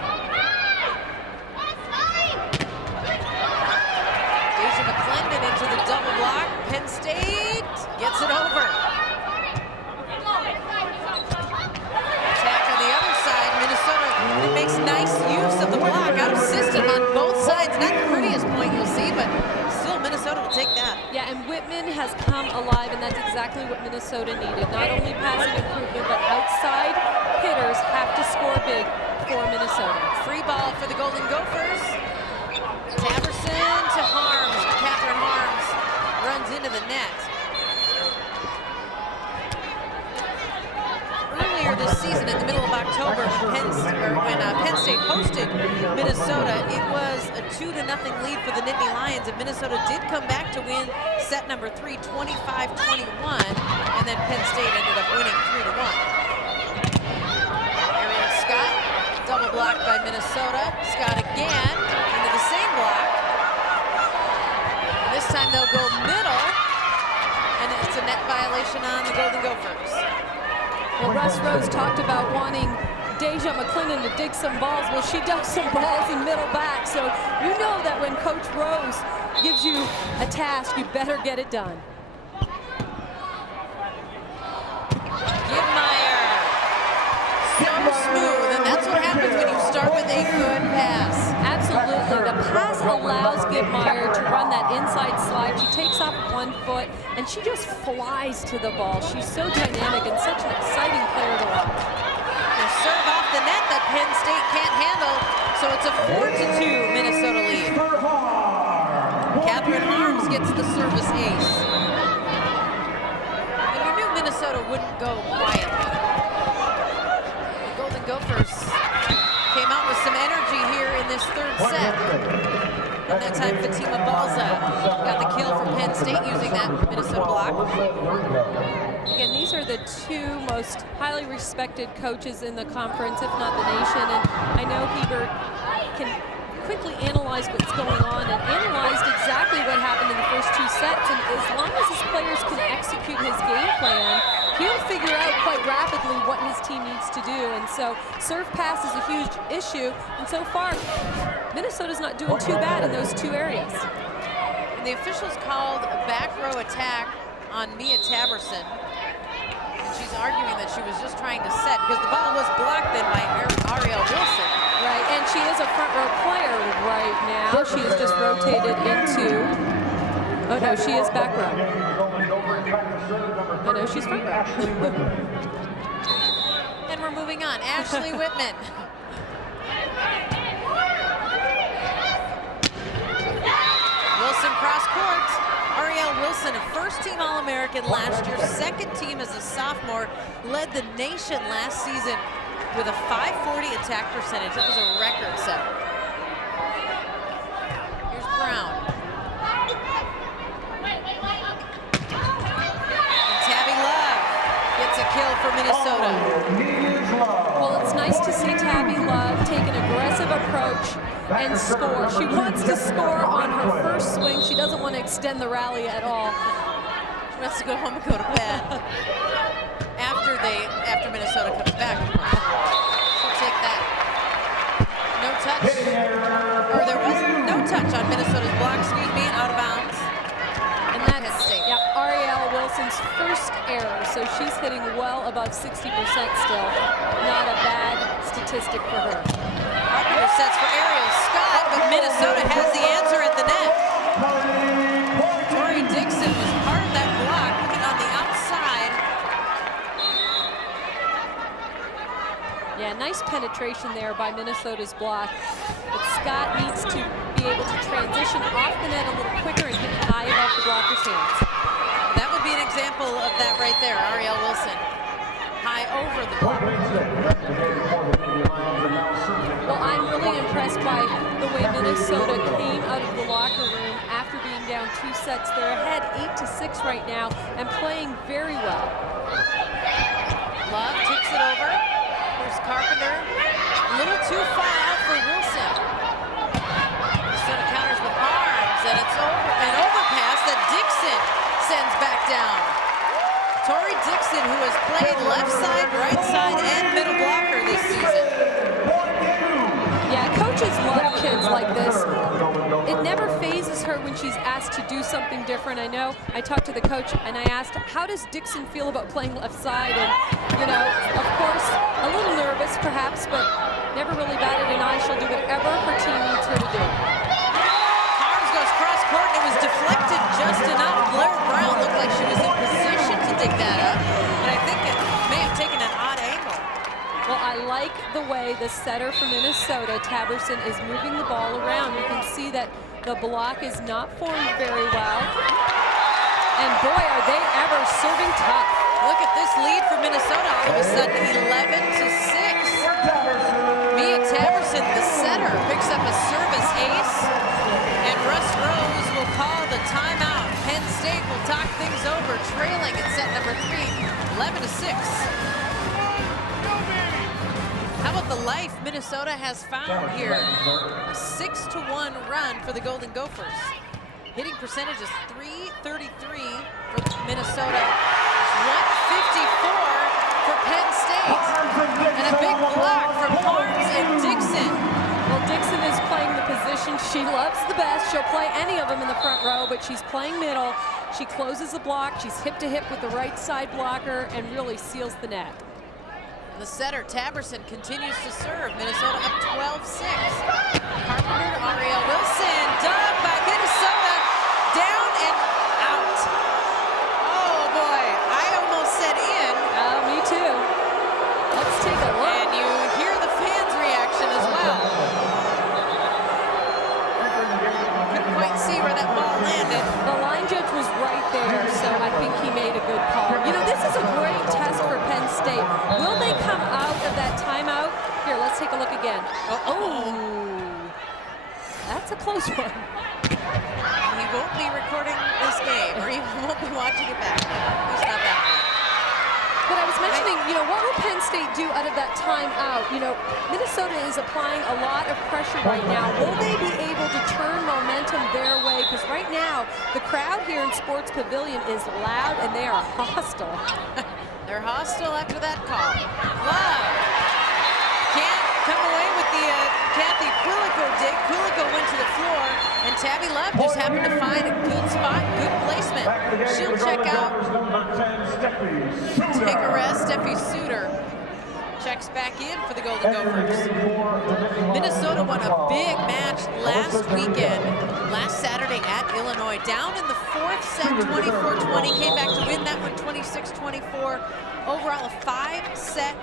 Deja McClendon into the double block. Penn State gets it over. Attack on the other side. Minnesota makes nice use of the block out of system on both sides. Not the prettiest point you'll see, but still Minnesota will take that. Yeah, and Whitman has come alive, and that's exactly what Minnesota needed. Not only passing improvement, but outside hitters have to score big for Minnesota. Free ball for the Golden Gophers. Taverson to Harms. Catherine Harms runs into the net. Earlier this season, in the middle of October, when Penn State hosted Minnesota, it was a 2-0 lead for the Nittany Lions, and Minnesota did come back to win set number 3, 25-21, and then Penn State ended up winning 3-1. Ariel Scott, double blocked by Minnesota. Scott again into the same block. And this time they'll go middle, and it's a net violation on the Golden Gophers. Well, Russ Rose talked about wanting Deja McClendon to dig some balls. Well, she dug some balls in middle back, so you know that when Coach Rose gives you a task, you better get it done. Gibmeyer, so smooth, and that's what happens when you start with a good pass. Absolutely, the pass allows Gibmeyer to run that inside slide. She takes off 1 foot, and she just flies to the ball. She's so dynamic and such an exciting player to watch. A serve off the net that Penn State can't handle, so it's a 4-2 Minnesota lead. Catherine Harms gets the service ace. And you knew Minnesota wouldn't go quietly. The Golden Gophers came out with some energy here in this third set. And that time Fatima Balza got the kill for Penn State using that Minnesota block. Again, these are the 2 most highly respected coaches in the conference, if not the nation. And I know Hebert can quickly analyze what's going on and analyzed exactly what happened in the first 2 sets. And as long as his players can execute his game plan, he'll figure out quite rapidly what his team needs to do. And so serve pass is a huge issue. And so far, Minnesota's not doing too bad in those 2 areas. And the officials called a back row attack on Mia Taverson. And she's arguing that she was just trying to set because the ball was blocked then by Ariel Wilson. Right, and she is a front row player right now. She is just rotated into, oh no, she is back row. Oh no, she's front row. And we're moving on. Ashley Whitman. Wilson cross court. Ariel Wilson, a first-team All-American last year, second team as a sophomore, led the nation last season with a .540 attack percentage. That was a record set. Here's Brown. And Tabby Love gets a kill for Minnesota. Well, it's nice to see Tabby Love take an aggressive approach and score. She wants to score on her first swing. She doesn't want to extend the rally at all. wants to go home and go to bed. After Minnesota comes back, of course. She'll take that. No touch. Or there was no touch on Minnesota's block, out of bounds. And that's Arielle Wilson's first error, so she's hitting well above 60% still. Not a bad statistic for her. Carpenter sets for Ariel Scott, but Minnesota has the answer at the net. Tori Dixon was part of that block, looking on the outside. Yeah, nice penetration there by Minnesota's block. But Scott needs to be able to transition off the net a little quicker and hit high above the blocker's hands. That would be an example of that right there, Arielle Wilson. High over the blocker. Well, I'm really impressed by the way Minnesota came out of the locker room after being down 2 sets. They're ahead 8-6 right now and playing very well. Love takes it over. Here's Carpenter. A little too far out for Wilson. Minnesota counters with arms, and it's over an overpass that Dixon sends back down. Tori Dixon, who has played left side, right side, and middle blocker this season. Yeah, coaches love kids like this. It never phases her when she's asked to do something different. I know I talked to the coach and I asked, how does Dixon feel about playing left side? And, you know, of course, a little nervous perhaps, but never really batted an eye. She'll do whatever her team needs her to do. Harms goes cross court and it was deflected just enough. Blair Brown looked like she was in position to dig that up, but I think it may have taken an odd angle. Well, I like the way the setter for Minnesota, Taberson, is moving the ball around. You can see that the block is not formed very well. And boy, are they ever serving tough. Look at this lead for Minnesota. All of a sudden, 11-6. Mia Taberson, the setter, picks up a service ace. And Russ Rose will call the timeout. Penn State will talk things over, trailing at set number 3, 11-6. How about the life Minnesota has found here? A 6-1 run for the Golden Gophers. Hitting percentage is .333 for Minnesota. 154 for Penn State. And a big block from Harms and Dixon. Well, Dixon is playing the position she loves the best. She'll play any of them in the front row, but she's playing middle. She closes the block. She's hip to hip with the right side blocker and really seals the net. The setter, Taberson, continues to serve. Minnesota up 12-6. Carpenter to Arielle Wilson. Dug by Minnesota. Down and out. Oh, boy. I almost said in. Me too. Let's take a look. And you hear the fans' reaction as well. Couldn't quite see where that ball landed. The line judge was right there, so I think he made a good call. You know, this is a great test for Penn State. Will they come out of that timeout? Here, let's take a look again. Oh, that's a close one. He won't be recording this game, or he won't be watching it back. At least not that one. But I was mentioning, you know, what will Penn State do out of that timeout? You know, Minnesota is applying a lot of pressure right now. Will they be able to turn momentum their way? Because right now, the crowd here in Sports Pavilion is loud and they are hostile. They're hostile after that call. Love can't come away with the Kathy Quilico dig. Quilico went to the floor, and Tabby Love just happened to find a good spot, good placement. She'll check out. Take a rest. Steffi Suter checks back in for the Golden Gophers. Minnesota won a big match last weekend, last Saturday at Illinois. Down in the 4th set, 24-20. Came back to win that one, 26-24. Overall, a 5-set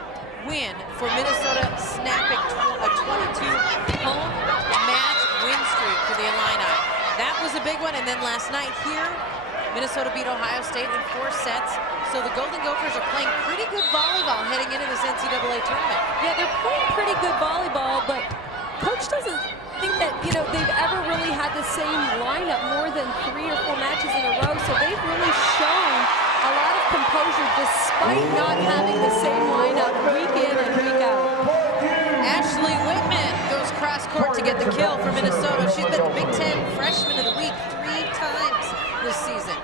win for Minnesota, snapping a 22 home match win streak for the Illini. That was a big one. And then last night here, Minnesota beat Ohio State in 4 sets. So the Golden Gophers are playing pretty good volleyball heading into this NCAA tournament. Yeah, they're playing pretty good volleyball, but Coach doesn't think that, you know, they've ever really had the same lineup more than 3 or 4 matches in a row. So they've really shown a lot of composure despite not having the same lineup week in and week out. Ashley Whitman goes cross court to get the kill for Minnesota. She's been the Big Ten Freshman of the Week 3 times this season.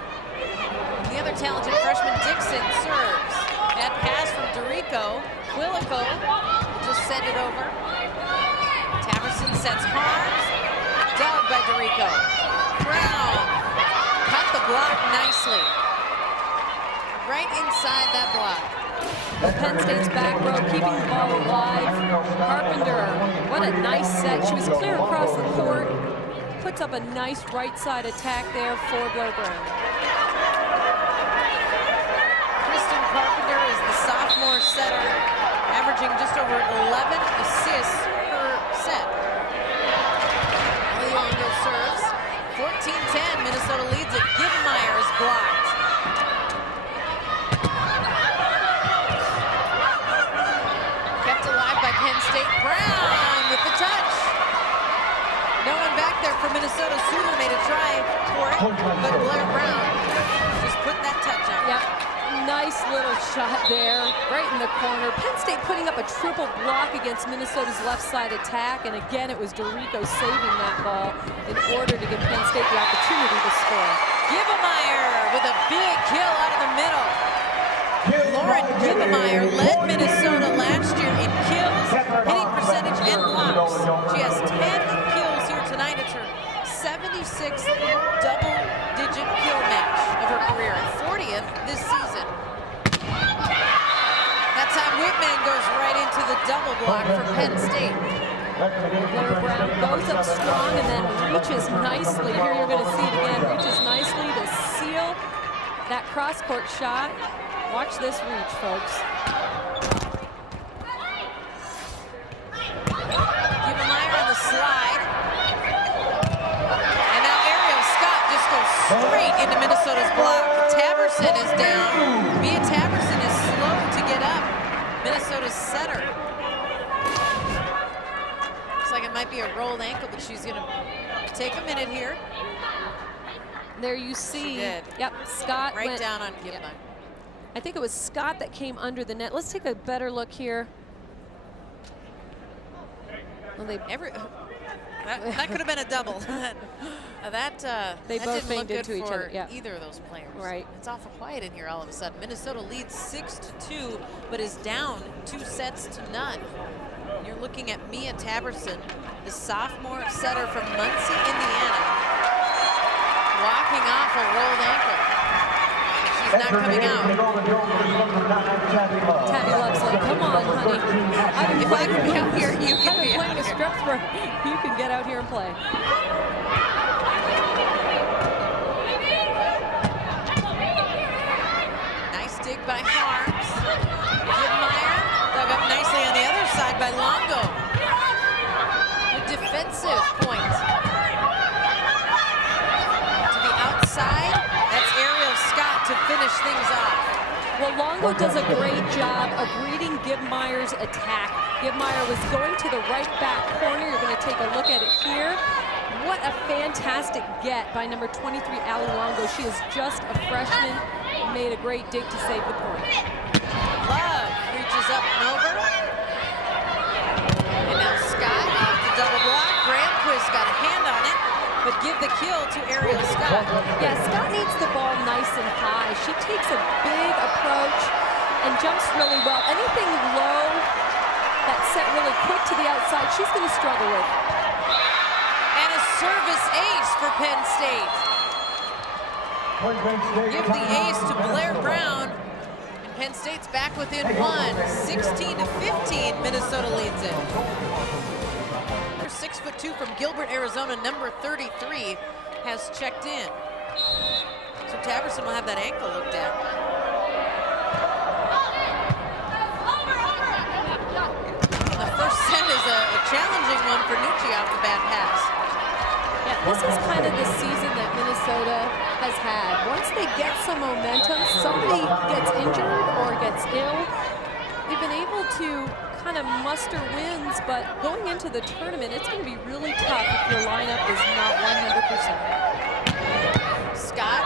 On the other talented freshman, Dixon, serves. That pass from Dorico. Quilico will just send it over. Taverson sets Harms. Dug by Dorico. Brown cut the block nicely. Right inside that block. Penn State's back row keeping the ball alive. Carpenter, what a nice set. She was clear across the court. Puts up a nice right side attack there for Blair Brown. Kristen Carpenter is the sophomore setter, averaging just over 11 assists per set. Longo serves. 14-10, Minnesota leads it. Gibenmeyer is blocked. Kept alive by Penn State. Brown with the touch. No one back there for Minnesota. Suter made a try for it, but Blair Brown just put that touch on. Yep, nice little shot there, right in the corner. Penn State putting up a triple block against Minnesota's left side attack, and again it was Dorico saving that ball in order to give Penn State the opportunity to score. Gibenmeyer with a big kill out of the middle. Lauren Gibenmeyer led Minnesota last year in kills, hitting percentage, and blocks. She has 10 kills here tonight. It's her 76th double-digit kill match of her career, and 40th this season. That time Whitman goes right into the double block for Penn State. Blair Brown goes up strong and then reaches nicely. Here you're going to see it again. Reaches nicely to seal that cross-court shot. Watch this reach, folks. Gibenmeyer on the slide. And now Ariel Scott just goes straight into Minnesota's block. Taverson is down. Mia Taverson is slow to get up. Minnesota's setter. Looks like it might be a rolled ankle, but she's going to take a minute here. There you see. She did. Yep, Scott Right went down on Gibenmeyer. Yep. I think it was Scott that came under the net. Let's take a better look here. Well, that could have been a double. They that both didn't look banged good into each for other. Yeah. either of those players. Right. It's awful quiet in here all of a sudden. Minnesota leads 6-2, but is down 2 sets to none. You're looking at Mia Taverson, the sophomore setter from Muncie, Indiana, walking off a rolled ankle. She's not coming out. Tabby Love's like, come on, honey. If I can be out here, you can be out playing a here. strip sport. You can get out here and play. Nice dig by Harms. Gibenmeyer dug up nicely on the other side by Longo. A defensive point. To the outside, that's Ariel Scott to finish things off. Well, Longo does a great job of reading Gibenmeyer's attack. Gibenmeyer was going to the right back corner. You're going to take a look at it here. What a fantastic get by number 23, Allie Longo. She is just a freshman. Made a great dig to save the point. Love reaches up and over. And now Scott off the double block. Granquist got a hand on it, but give the kill to Ariel Scott. Yeah, Scott needs the ball nice and high. She takes a big approach and jumps really well. Anything low that's set really quick to the outside, she's going to struggle with. And a service ace for Penn State. Give the ace to Blair Brown. And Penn State's back within one. 16-15, Minnesota leads it. 6'2" from Gilbert, Arizona, number 33, has checked in. So Taverson will have that ankle looked at. And the first set is a challenging one for Nucci off the bad pass. Yeah, this is kind of the season that Minnesota has had. Once they get some momentum, somebody gets injured or gets ill, they've been able to kind of muster wins, but going into the tournament, it's going to be really tough if your lineup is not 100%. Scott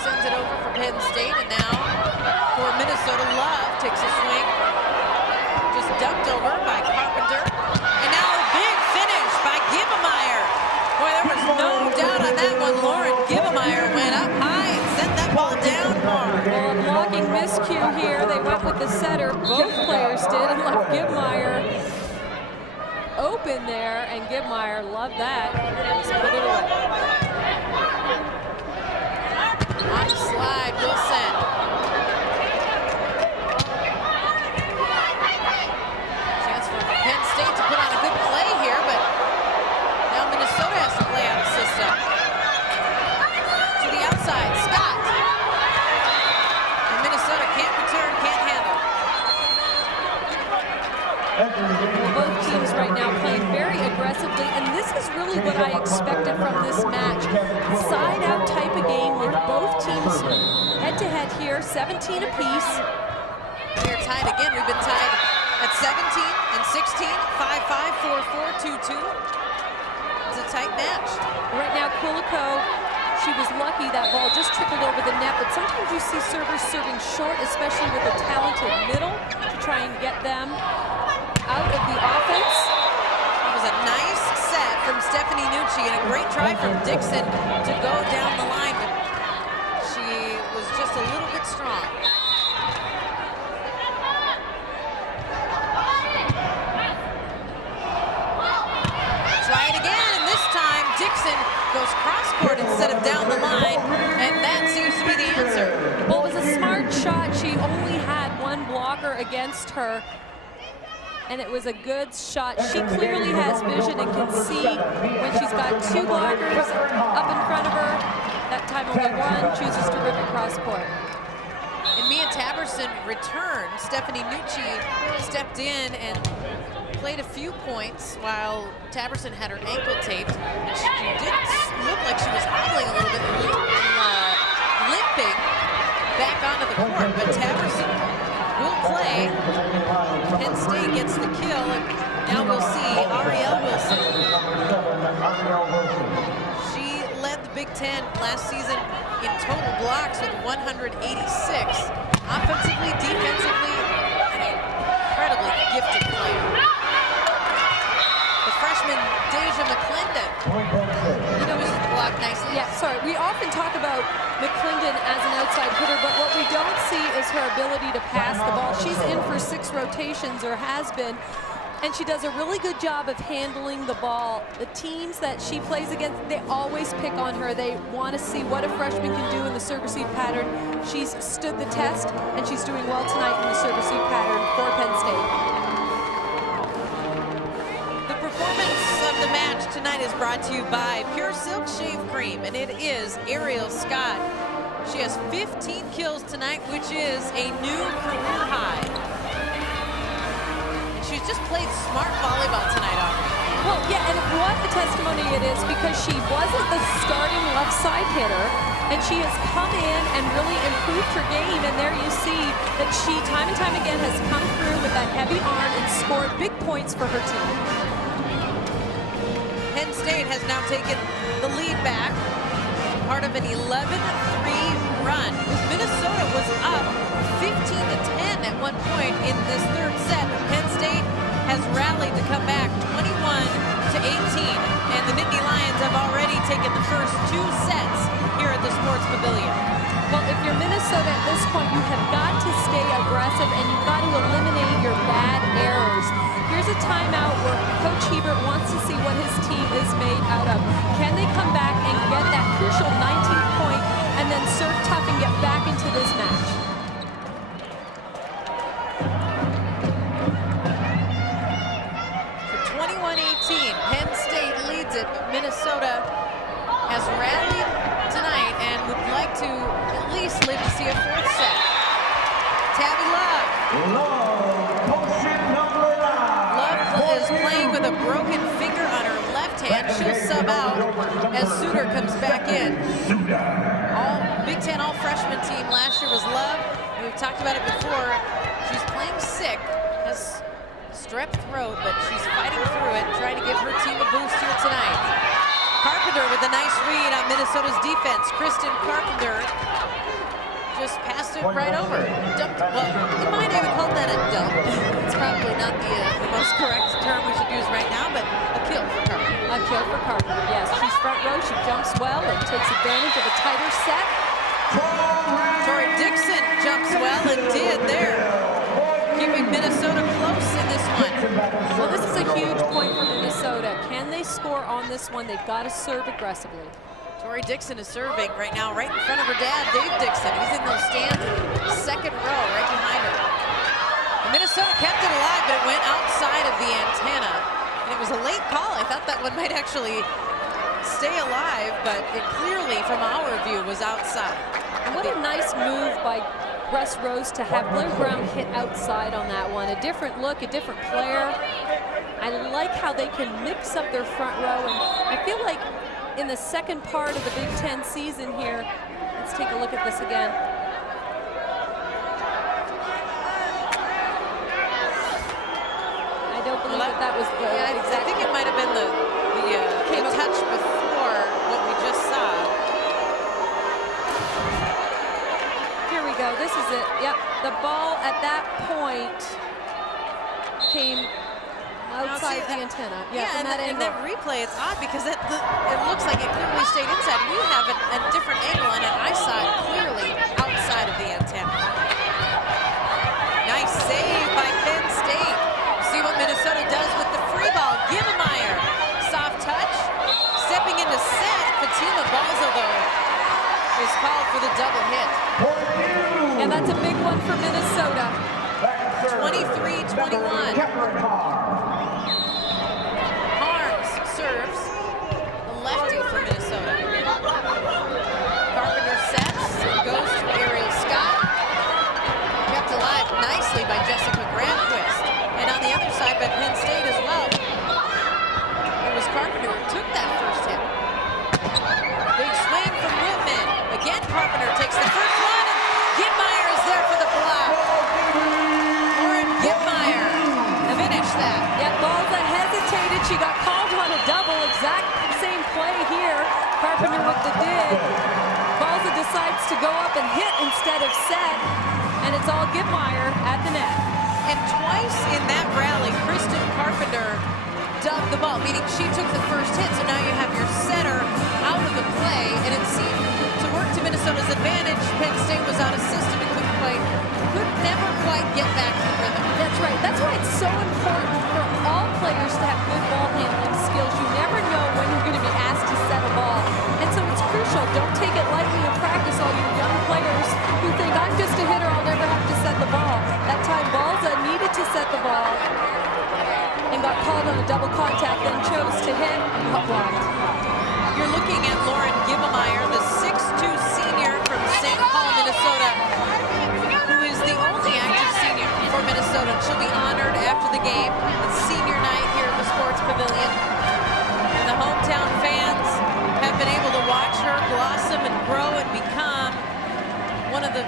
sends it over for Penn State, and now for Minnesota, Love takes a swing. Just dumped over by Carpenter. And now a big finish by Gibenmeyer. Boy, there was no doubt on that one. Lauren Gibenmeyer went up high and sent that ball down hard. striking miscue here. They went with the setter. Both players did, and left Gibmeyer open there, and Gibmeyer loved that. Just put it away. On the slide, Wilson. Chance for Penn State to put on a good play here, but now Minnesota has to play out of system. To the outside, Scott. And Minnesota can't return, can't handle. Both teams right now playing very aggressively, and this is really what I expected from this match. Side-out type of game with both teams head-to-head here, 17 apiece. We're tied again. We've been tied at 17 and 16, 5-5, 4-4, 2-2. It's a tight match. Right now, Quilico, she was lucky that ball just trickled over the net, but sometimes you see servers serving short, especially with a talented middle, to try and get them out of the offense. It was a nice set from Stephanie Nucci and a great try from Dixon to go down the line, but she was just a little bit strong. Try it again, and this time Dixon goes cross-court instead of down the line, and that seems to be the answer. Well, it was a smart shot. She only had one blocker against her, and it was a good shot. She clearly has vision and can see when she's got two blockers up in front of her. That time only one, chooses to rip it cross court. And Mia Taberson returned. Stephanie Nucci stepped in and played a few points while Taberson had her ankle taped. And she did look like she was hobbling a little bit, limping back onto the court, but Taberson will play. Penn State gets the kill, and now we'll see Ariel Wilson. She led the Big Ten last season in total blocks with 186. Offensively, defensively, an incredibly gifted player. The freshman, Deja McClendon, was blocked nicely. Yeah, sorry, we often talk about McClendon as an outside hitter, but what we don't see is her ability to pass the ball. She's in for 6 rotations, or has been, and she does a really good job of handling the ball. The teams that she plays against, they always pick on her. They want to see what a freshman can do in the serve-receive pattern. She's stood the test, and she's doing well tonight in the serve-receive pattern for Penn State. The performance of the match tonight is brought to you by Pure Silk Shave Cream, and it is Ariel Scott. She has 15 kills tonight, which is a new career high. And she's just played smart volleyball tonight, Aubrey. Well, yeah, and what a testimony it is, because she wasn't the starting left side hitter, and she has come in and really improved her game, and there you see that she, time and time again, has come through with that heavy arm and scored big points for her team. Penn State has now taken the lead back, part of an 11-3 run. Minnesota was up 15-10 at one point in this third set. Penn State has rallied to come back 21-18, and the Nittany Lions have already taken the first 2 sets here at the Sports Pavilion. Well, if you're Minnesota at this point, you have got to stay aggressive, and you've got to eliminate your bad errors. Here's a timeout where Coach Hebert wants to see what his team is made out of. Can they come back and get that crucial 19th point and then serve tough and get back into this match? For 21-18, Penn State leads it. Minnesota has rallied tonight and would like to at least live to see a 4th set. Tabby Love. Love is playing with a broken finger on her left hand. She'll sub out as Suter comes back in. Big Ten all-freshman team last year was Love. We've talked about it before. She's playing sick, has strep throat, but she's fighting through it, trying to give her team a boost here tonight. Carpenter with a nice read on Minnesota's defense. Kristen Carpenter just passed it right over. Dumped. Well, you might even call that a dump. It's probably not the most correct term we should use right now, but a kill for Carpenter. A kill for Carpenter, yes. She's front row, she jumps well and takes advantage of a tighter set. Tori Dixon jumps well Can they score on this one? They've got to serve aggressively. Tori Dixon is serving right now, right in front of her dad, Dave Dixon. He's in those stands in the second row, right behind her. And Minnesota kept it alive, but it went outside of the antenna. And it was a late call. I thought that one might actually stay alive, but it clearly, from our view, was outside. And what a nice move by Russ Rose to have Blair Brown hit outside on that one. A different look, a different player. I like how they can mix up their front row, and I feel like in the second part of the Big Ten season here, let's take a look at this again. I don't believe that was the exact. I think it might have been the touch before what we just saw. Here we go. This is it. Yep. The ball at that point came outside the antenna. Yeah, from that and angle. that replay, it's odd because it looks like it clearly stayed inside. We have a different angle on it. I saw it clearly outside of the antenna. Nice save by Penn State. See what Minnesota does with the free ball. Gimmemeyer, soft touch. Stepping into set, Fatima Balzo, though, is called for the double hit. And that's a big one for Minnesota. 23-21. Harms serves, the lefty for Minnesota. Carpenter sets and goes to Ariel Scott. Kept alive nicely by Jessica Granquist. And on the other side by Penn State as well. It was Carpenter who took that first hit. Big swing from Whitman. Again, Carpenter takes the first one, and Gimmeyer is there for the block. Lauren Gimmeyer finished that. Yeah, Balza hesitated. She got called on a double. Exact same play here. Carpenter with the dig. Balza decides to go up and hit instead of set, and it's all Gimmeyer at the net. And twice in that rally, Kristen Carpenter dug the ball, meaning she took the first hit, so now you have your setter out of the play, and it seemed to work to Minnesota's advantage. Penn State was out of system and could never quite get back to the rhythm. That's right. That's why it's so important for all players to have good ball handling skills. You never know when you're going to be asked to set a ball, and so it's crucial. Don't take it lightly in practice, all you young players who think, I'm just a hitter, I'll never have to set the ball. That time, Balza needed to set the ball and got called on a double contact, then chose to hit and got blocked. You're looking at Lauren Gimmemeyer, the 6'2 senior from St. Paul, Minnesota, who is the only active senior for Minnesota. She'll be honored after the game. It's senior night here at the Sports Pavilion. And the hometown fans have been able to watch her blossom and grow and become one of the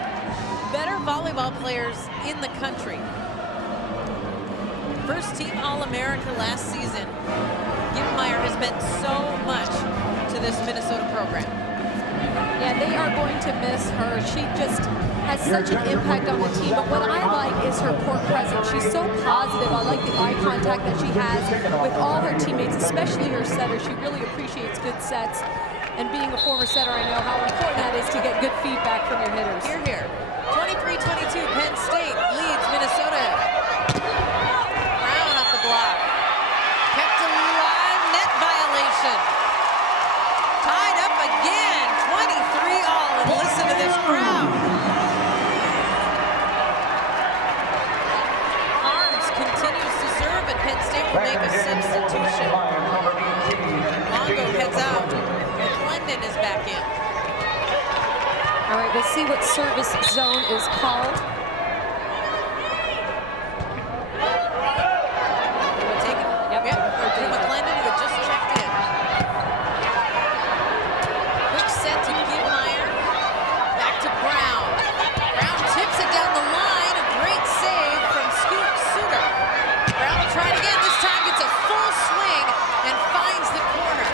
better volleyball players in the country. First team All-America last season. Gimmemeyer has meant so much to this Minnesota program. Yeah, they are going to miss her. She just has such an impact on the team. But what I like is her court presence. She's so positive. I like the eye contact that she has with all her teammates, especially her setter. She really appreciates good sets. And being a former setter, I know how important that is to get good feedback from your hitters. Here, here. 23-22, Penn State leads Minnesota. Brown off the block. Kept alive, net violation. Tied up again, 23-all, and listen to this crowd. Arms continues to serve, and Penn State will make a substitution. Longo heads out. McClendon is back in. All right, let's see what service zone is called. McClendon, who had just checked in. Quick set to Gimmeyer. Back to Brown. Brown tips it down the line. A great save from Scoot Suter. Brown will try it again. This time gets a full swing and finds the corner.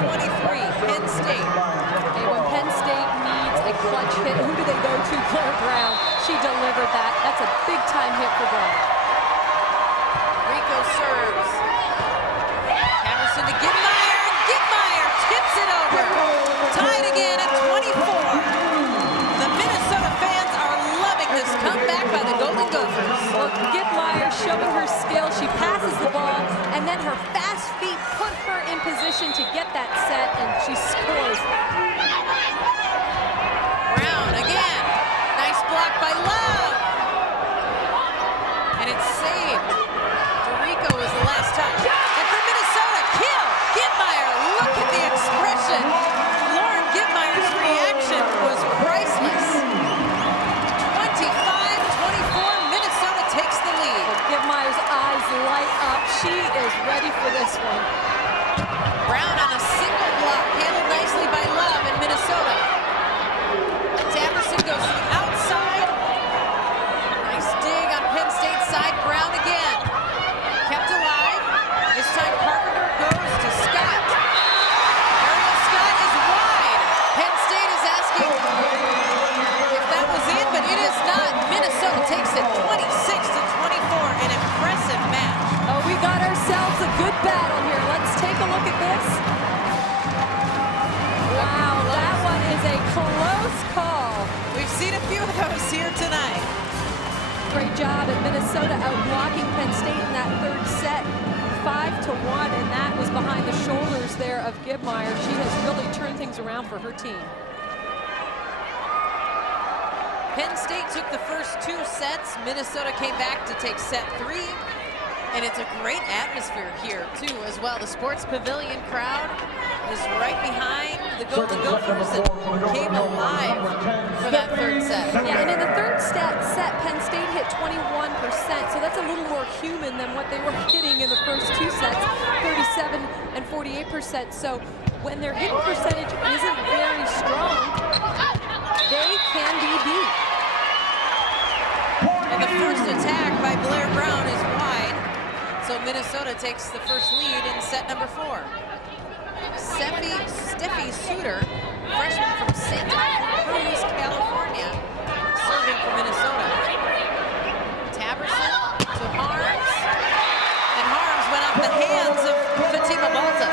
24-23, Penn State. Hey, when Penn State needs a clutch hit, who do they go to? Blair Brown. She delivered that. That's a big-time hit for Brown. Rico serves. Hammerson to Gimmeyer, and Gimmeyer tips it over. Tied again at 24. The Minnesota fans are loving this comeback by the Golden Gophers. Well, Gimmeyer Gidmeyer showing her skill. She passes the ball, and then her fast feet put her in position to get that set, and she scores. Brown again. Nice block by Love. And it's saved. DeRico is the last touch. And for Minnesota, kill. Gidmeyer, look at the expression. Lauren Gidmeyer's reaction was priceless. 25-24, Minnesota takes the lead. Gidmeyer's eyes light up. She is ready for this one. Brown on a single block, handled nicely by Love in Minnesota. Taverson goes to the outside. Nice dig on Penn State side. Brown again. Kept alive. This time Carpenter goes to Scott. Ariel Scott is wide. Penn State is asking if that was in, but it is not. Minnesota takes it 26-24. An impressive match. Oh, we got ourselves a good battle here. Let's take a look at this. Wow, that one is a close call. We've seen a few of those here tonight. Great job at Minnesota outblocking Penn State in that third set, 5-1, and that was behind the shoulders there of Gidmeyer. She has really turned things around for her team. Penn State took the first 2 sets. Minnesota came back to take set 3. And it's a great atmosphere here, too, as well. The Sports Pavilion crowd is right behind the Gophers and came alive for that third set. Yeah, and in the third set, Penn State hit 21%, so that's a little more human than what they were hitting in the first 2 sets, 37 and 48%. So when their hitting percentage isn't very strong, they can be beat. And the first attack by Blair Brown is wide. So Minnesota takes the first lead in set number 4. Steffi Suter, freshman from Santa Cruz, California, serving for Minnesota. Taverson to Harms, and Harms went off the hands of Fatima Balta.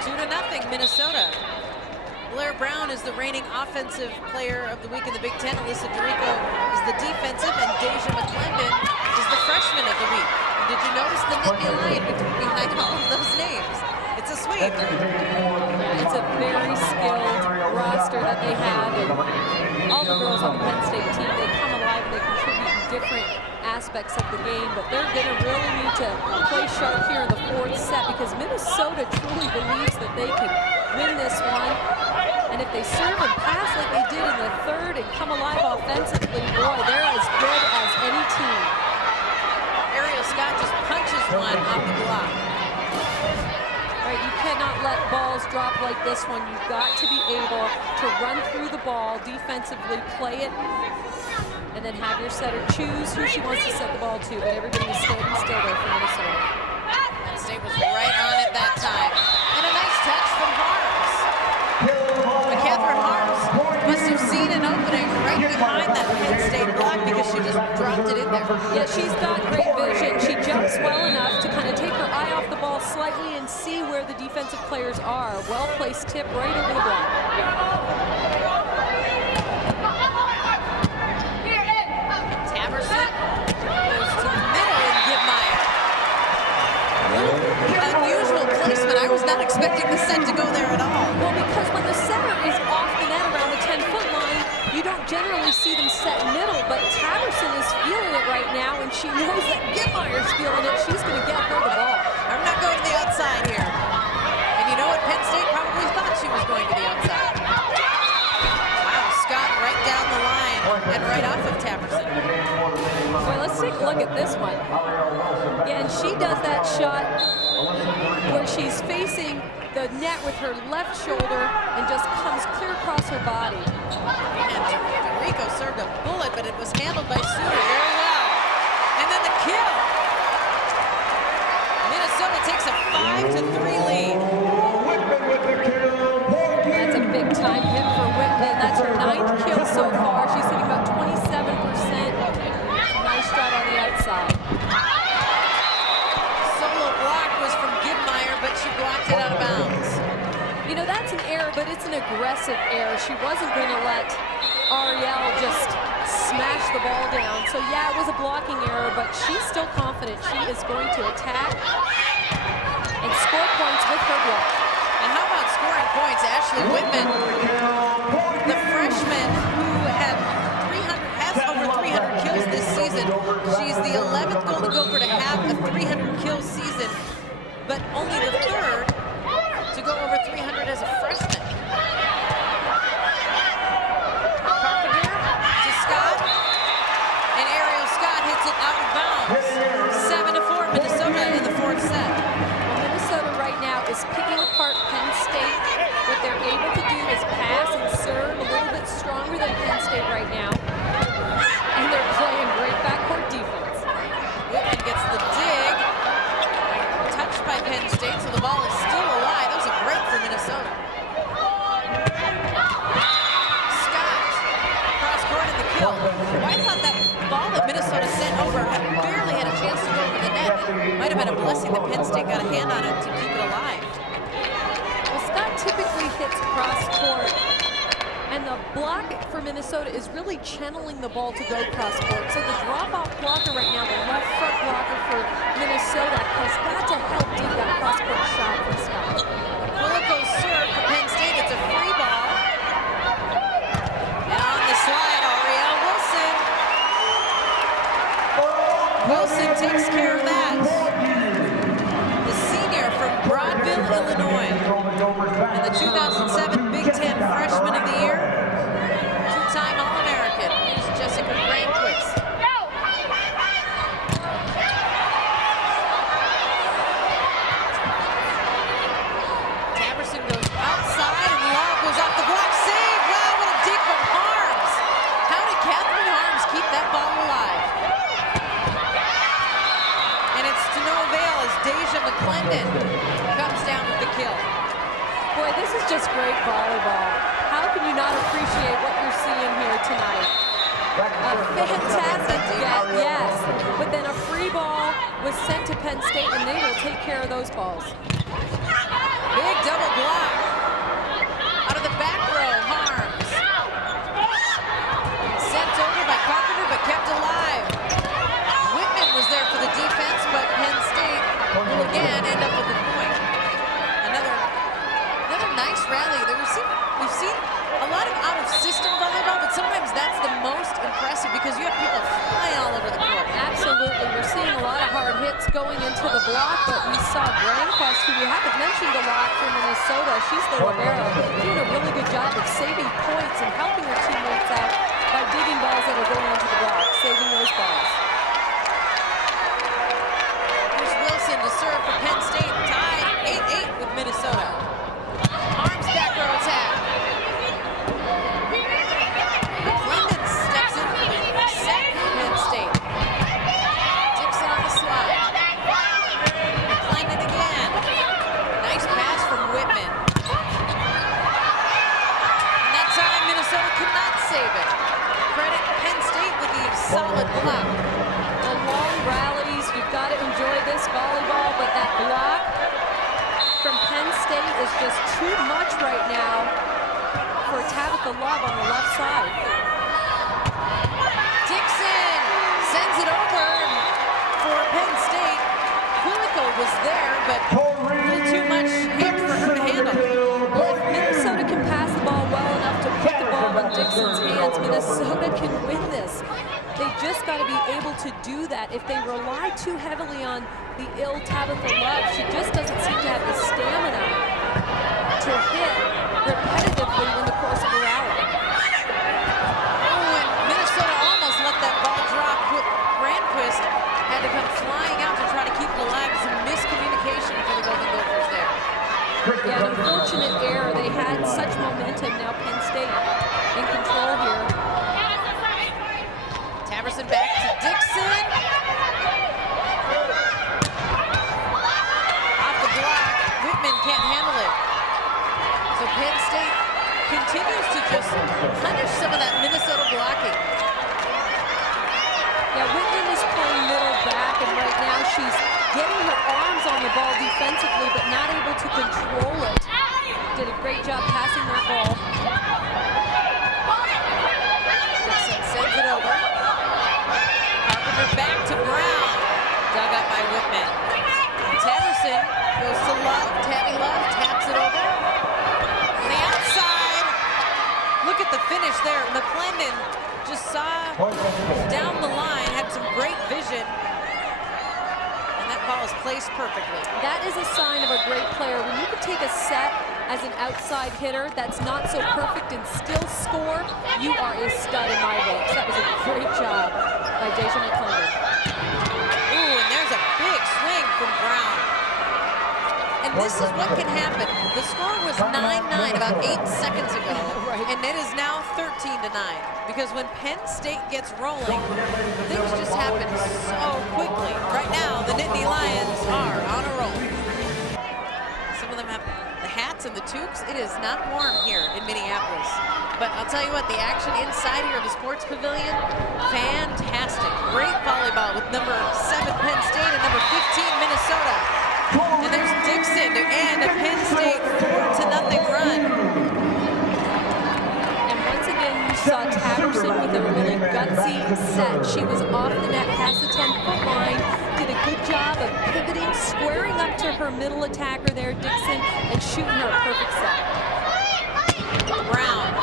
2-0 Minnesota. Blair Brown is the reigning offensive player of the week in the Big Ten. Alyssa DeRico is the defensive, and Deja McClendon is the freshman of the week. And did you notice the Nittany line behind all of those names? It's a sweep. It's a very skilled roster that they have, and all the girls on the Penn State team, they come alive and they contribute in different aspects of the game, but they're going to really need to play sharp here in the 4th set because Minnesota truly believes that they can win this one. And if they serve and pass like they did in the 3rd and come alive offensively, boy, they're as good as any team. Ariel Scott just punches one off the block. Right, you cannot let balls drop like this one. You've got to be able to run through the ball defensively, play it, and then have your setter choose who she wants to set the ball to. But everybody is standing still there for Minnesota. Penn State was right on it that time. And a nice touch from Harms. Catherine Harms must have seen an opening right behind that Penn State block because she just dropped it in there. Yeah, she's got great vision. She jumps well enough to kind of take her eye off the ball slightly and see where the defensive players are. Well-placed tip right over the block. Taverson goes to the middle and Gidmeyer. Unusual placement. I was not expecting the set to go there at all. Well, because when the setter is off the net around the 10-foot line, you don't generally see them set middle, but Taverson is feeling it right now, and she knows that Gidmeyer's feeling it. She's going to get her the ball. I'm not going to the outside here. And you know what? Penn State probably thought she was going to the outside. Wow, Scott right down the line and right off of Taverson. Boy, let's take a look at this one. Again, she does that shot where she's facing the net with her left shoulder and just comes clear across her body. And DeRico served a bullet, but it was handled by Suter very well. And then the kill. Minnesota takes a 5-3 lead. That's a big time hit for Whitman. That's her 9th kill so far. She's hitting about 27%. Nice shot on the outside. Solo block was from Gidmeyer, but she blocked it out of bounds. You know, that's an area error, but it's an aggressive error. She wasn't going to let Ariel just smash the ball down. So yeah, it was a blocking error, but she's still confident she is going to attack and score points with her block. And how about scoring points? Ashley Whitman, the freshman who has over 300 kills this season. She's the 11th Golden Gopher to have a 300 kill season, but only the 3rd to go over 300 as a freshman. Carpenter to Scott, and Ariel Scott hits it out of bounds. 7-4 Minnesota in the 4th set. Well, Minnesota right now is picking apart Penn State. What they're able to do is pass and serve a little bit stronger than Penn State right now. And they're playing great backcourt defense. Whitman gets the dig. Touched by Penn State, so the ball is still alive. That was a break for Minnesota. Scott, cross court in the kill. Well, I thought that ball that Minnesota sent over barely had a chance to go over the net. Might have been a blessing that Penn State got a hand on it to keep it alive. Well, Scott typically hits cross court, and the block for Minnesota is really channeling the ball to go cross court. So the drop-off blocker right now, the left front blocker for Minnesota, has got to help dig that cross court shot for Scott. Quilico's serve for Penn State. It's a free ball. And on the slide, Ariel Wilson. Wilson takes care of that. The senior from Broadville, Illinois. And the 2007 Big Ten Freshman of the Year. Two-time All-American. Here's Jessica Granquist. Taverson goes outside and Love goes off the block. Save! Wow, what a dig from Harms. How did Catherine Harms keep that ball alive? And it's to no avail as Deja McClendon comes down with the kill. Boy, this is just great volleyball. How can you not appreciate what you're seeing here tonight? A fantastic get, yes. But then a free ball was sent to Penn State, and they will take care of those balls. Big double block. Out of the back row, Harms. Sent over by Carpenter, but kept alive. Whitman was there for the defense, but Penn State will again end up with the point. Another nice rally. We've seen a lot of out-of-system volleyball, but sometimes that's the most impressive because you have people flying all over the court. Absolutely. We're seeing a lot of hard hits going into the block, but we saw Granquist, who we haven't mentioned a lot from Minnesota. She's the libero, doing a really good job of saving points and helping her teammates out by digging balls that are going into the block, saving those balls. Here's Wilson to serve for Penn State, tied 8-8 with Minnesota. Arms back row attack. McClendon steps in for the set for Penn State. Dixon on the slide. McClendon again. Nice pass from Whitman. And that time Minnesota could not save it. Credit Penn State with the solid block. The long rallies, you've got to enjoy this volleyball, but that block from Penn State is just too much right now for Tabitha Love on the left side. Dixon sends it over for Penn State. Quilico was there, but a little too much hit for her to handle. Well, if Minnesota can pass the ball well enough to put the ball in Dixon's hands, Minnesota can win this. They just got to be able to do that. If they rely too heavily on the ill Tabitha Love, she just doesn't seem to have the stamina to hit repetitively in the course of a rally. Oh, and Minnesota almost let that ball drop. Granquist had to come flying out to try to keep it alive. Some miscommunication for the Golden Gophers there. Yeah, an unfortunate error. They had such momentum. Now Penn State in control here. Taverson back to Dixon. Off the block. Whitman can't handle it. So Penn State continues to just punish some of that Minnesota blocking. Yeah, Whitman is pulling middle back, and right now she's getting her arms on the ball defensively, but not able to control it. Did a great job passing that ball. Dixon sends it over. Carpenter back to Brown. Dug up by Whitman. Taverson goes to Love. Tabby Love taps it over. On the outside. Look at the finish there. McClendon just saw down the line, had some great vision. And that ball is placed perfectly. That is a sign of a great player. When you can take a set as an outside hitter that's not so perfect and still score, you are a stud in my books. That was a great job by Deja McClendon. Ooh, and there's a big swing from Brown. And this is what can happen. The score was 9-9 about 8 seconds ago, and it is now 13-9. Because when Penn State gets rolling, things just happen so quickly. Right now, the Nittany Lions are on a roll. Some of them have the hats and the toques. It is not warm here in Minneapolis. But I'll tell you what, the action inside here of the Sports Pavilion, fantastic. Great volleyball with number 7 Penn State and number 15 Minnesota. And there's Dixon to end a Penn State 4-0 run. And once again, you saw Taverson with a really gutsy set. She was off the net past the 10-foot line, did a good job of pivoting, squaring up to her middle attacker there, Dixon, and shooting her a perfect set. Brown.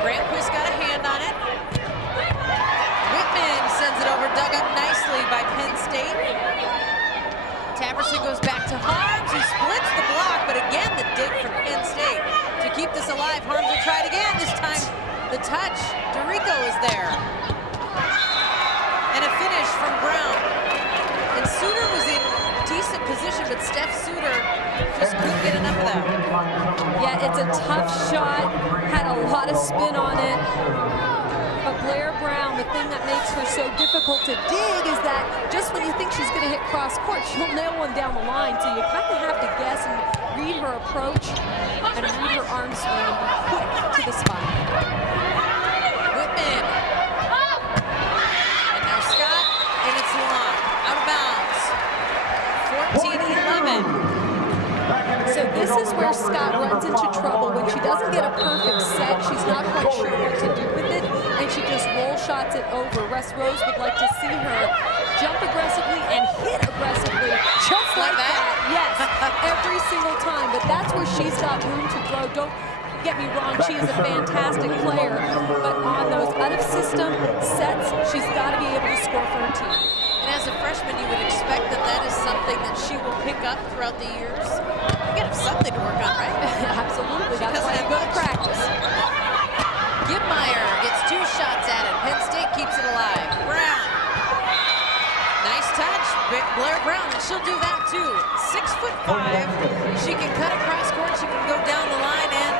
Grantquist got a hand on it. Whitman sends it over, dug up nicely by Penn State. Taverson goes back to Harms, who splits the block, but again the dig from Penn State. To keep this alive, Harms will try it again. This time the touch, Dorico is there. And a finish from Brown. And Suter was in decent position, but Steph Suter just couldn't get enough of that. Yeah, it's a tough shot, had a lot of spin on it. But Blair Brown, the thing that makes her so difficult to dig is that just when you think she's going to hit cross court, she'll nail one down the line. So you kind of have to guess and read her approach and read her arm swing and be quick to the spot. Whitman. And now Scott, and it's long. Out of bounds. 14-11. So this is where Scott runs into trouble. When she doesn't get a perfect set, she's not quite sure what to do with it, and she just roll shots it over. Russ Rose would like to see her jump aggressively and hit aggressively, just like that. Yes, every single time, but that's where she's got room to throw. Don't get me wrong, she is a fantastic player, but on those out-of-system sets, she's got to be able to score for her team. And as a freshman, you would expect that that is something that she will pick up throughout the years. You gotta have something to work on, right? Absolutely, that's why you go to practice. Gibmeyer gets 2 shots at it. Penn State keeps it alive. Brown. Nice touch. Blair Brown, and she'll do that too. 6'5". She can cut across court. She can go down the line, and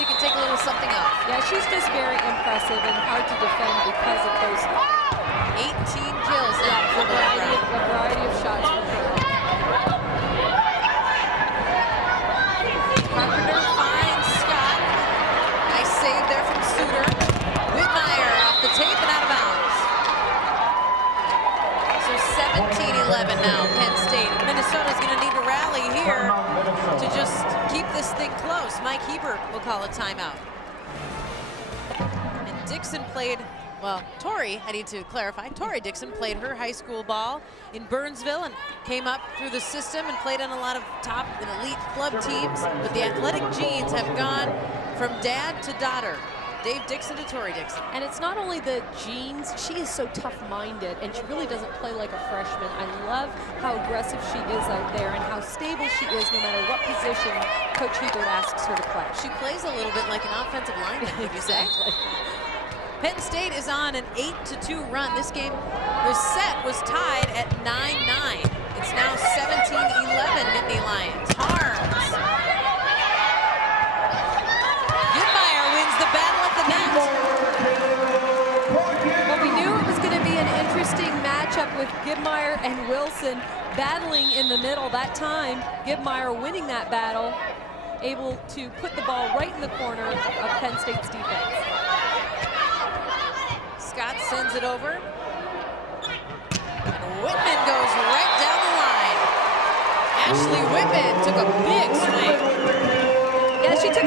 she can take a little something off. Yeah, she's just very impressive and hard to defend because of those 18 kills now for a Blair Brown. variety of shots from her. Carpenter finds Scott. Nice save there from Suter. Whitmeyer off the tape and out of bounds. So 17-11 now, Penn State. Minnesota's going to need to rally here to just keep this thing close. Mike Hebert will call a timeout. And Dixon played, well, Tori, I need to clarify, Tori Dixon played her high school ball in Burnsville and came up through the system and played on a lot of top and elite club teams. But the athletic genes have gone from dad to daughter. Dave Dixon to Tori Dixon. And it's not only the genes, she is so tough-minded, and she really doesn't play like a freshman. I love how aggressive she is out there and how stable she is no matter what position Coach Hebert asks her to play. She plays a little bit like an offensive lineman, would you say? Penn State is on an 8-2 run. This game, the set was tied at 9-9. It's now 17-11 Nittany Lions. Harms. Gibmeyer wins the battle at the net. Well, we knew it was going to be an interesting matchup with Gibmeyer and Wilson battling in the middle. That time, Gibmeyer winning that battle, able to put the ball right in the corner of Penn State's defense. Scott sends it over. And Whitman goes right down the line. Ashley Whitman took a big swing. Yeah, she took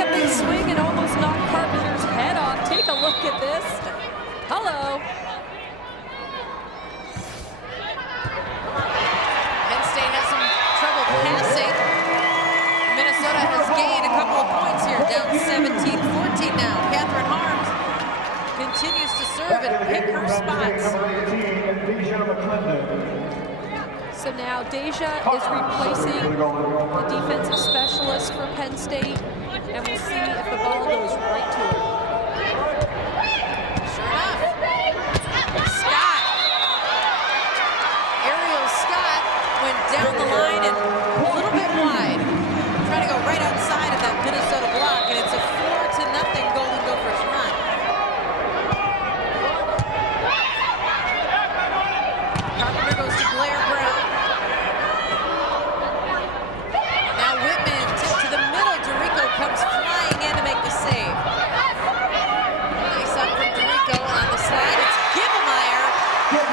look at this. Hello. Penn State has some trouble passing. Minnesota has gained a couple of points here, down 17-14 now. Catherine Harms continues to serve and pick her spots. So now Deja is replacing the defensive specialist for Penn State, and we'll see if the ball goes right to her. Sure enough. Scott. Ariel Scott went down the line and a little bit wide. Trying to go right outside of that Minnesota block, and it's a 4-0 Golden Gophers run. Carpenter goes to Blair Brown. Now Whitman to the middle. Dorico comes flying in to make the save. Nice up from Dorico on the slide. It's Gibbemeyer,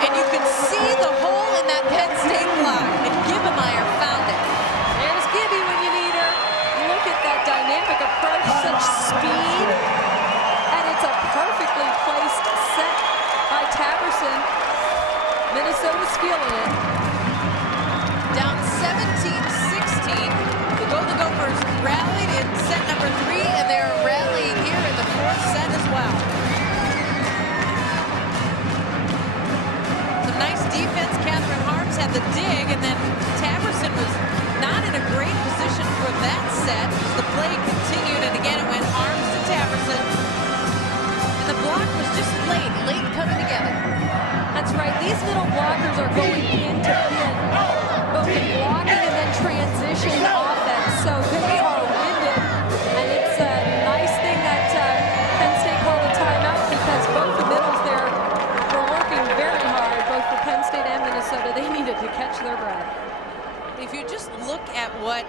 and you can see the hole in that Penn State block, and Gibbemeyer found it. There's Gibby when you need her. Look at that dynamic approach, such speed, and it's a perfectly placed set by Taverson. Minnesota's feeling it. Down 17-16. The Golden Gophers rallied in set number 3, and they're rallying here in the 4th set as well. Some nice defense. Catherine Harms had the dig, and then Taverson was not in a great position for that set as the play continued, and again it went Harms to Taverson. And the block was just late coming together. That's right, these middle blockers are going pin to pin, both in blocking and then transition offense, so they are winded, and it's a nice thing that Penn State called a timeout because both the middles there were working very hard, both for Penn State and Minnesota. They needed to catch their breath. If you just look at what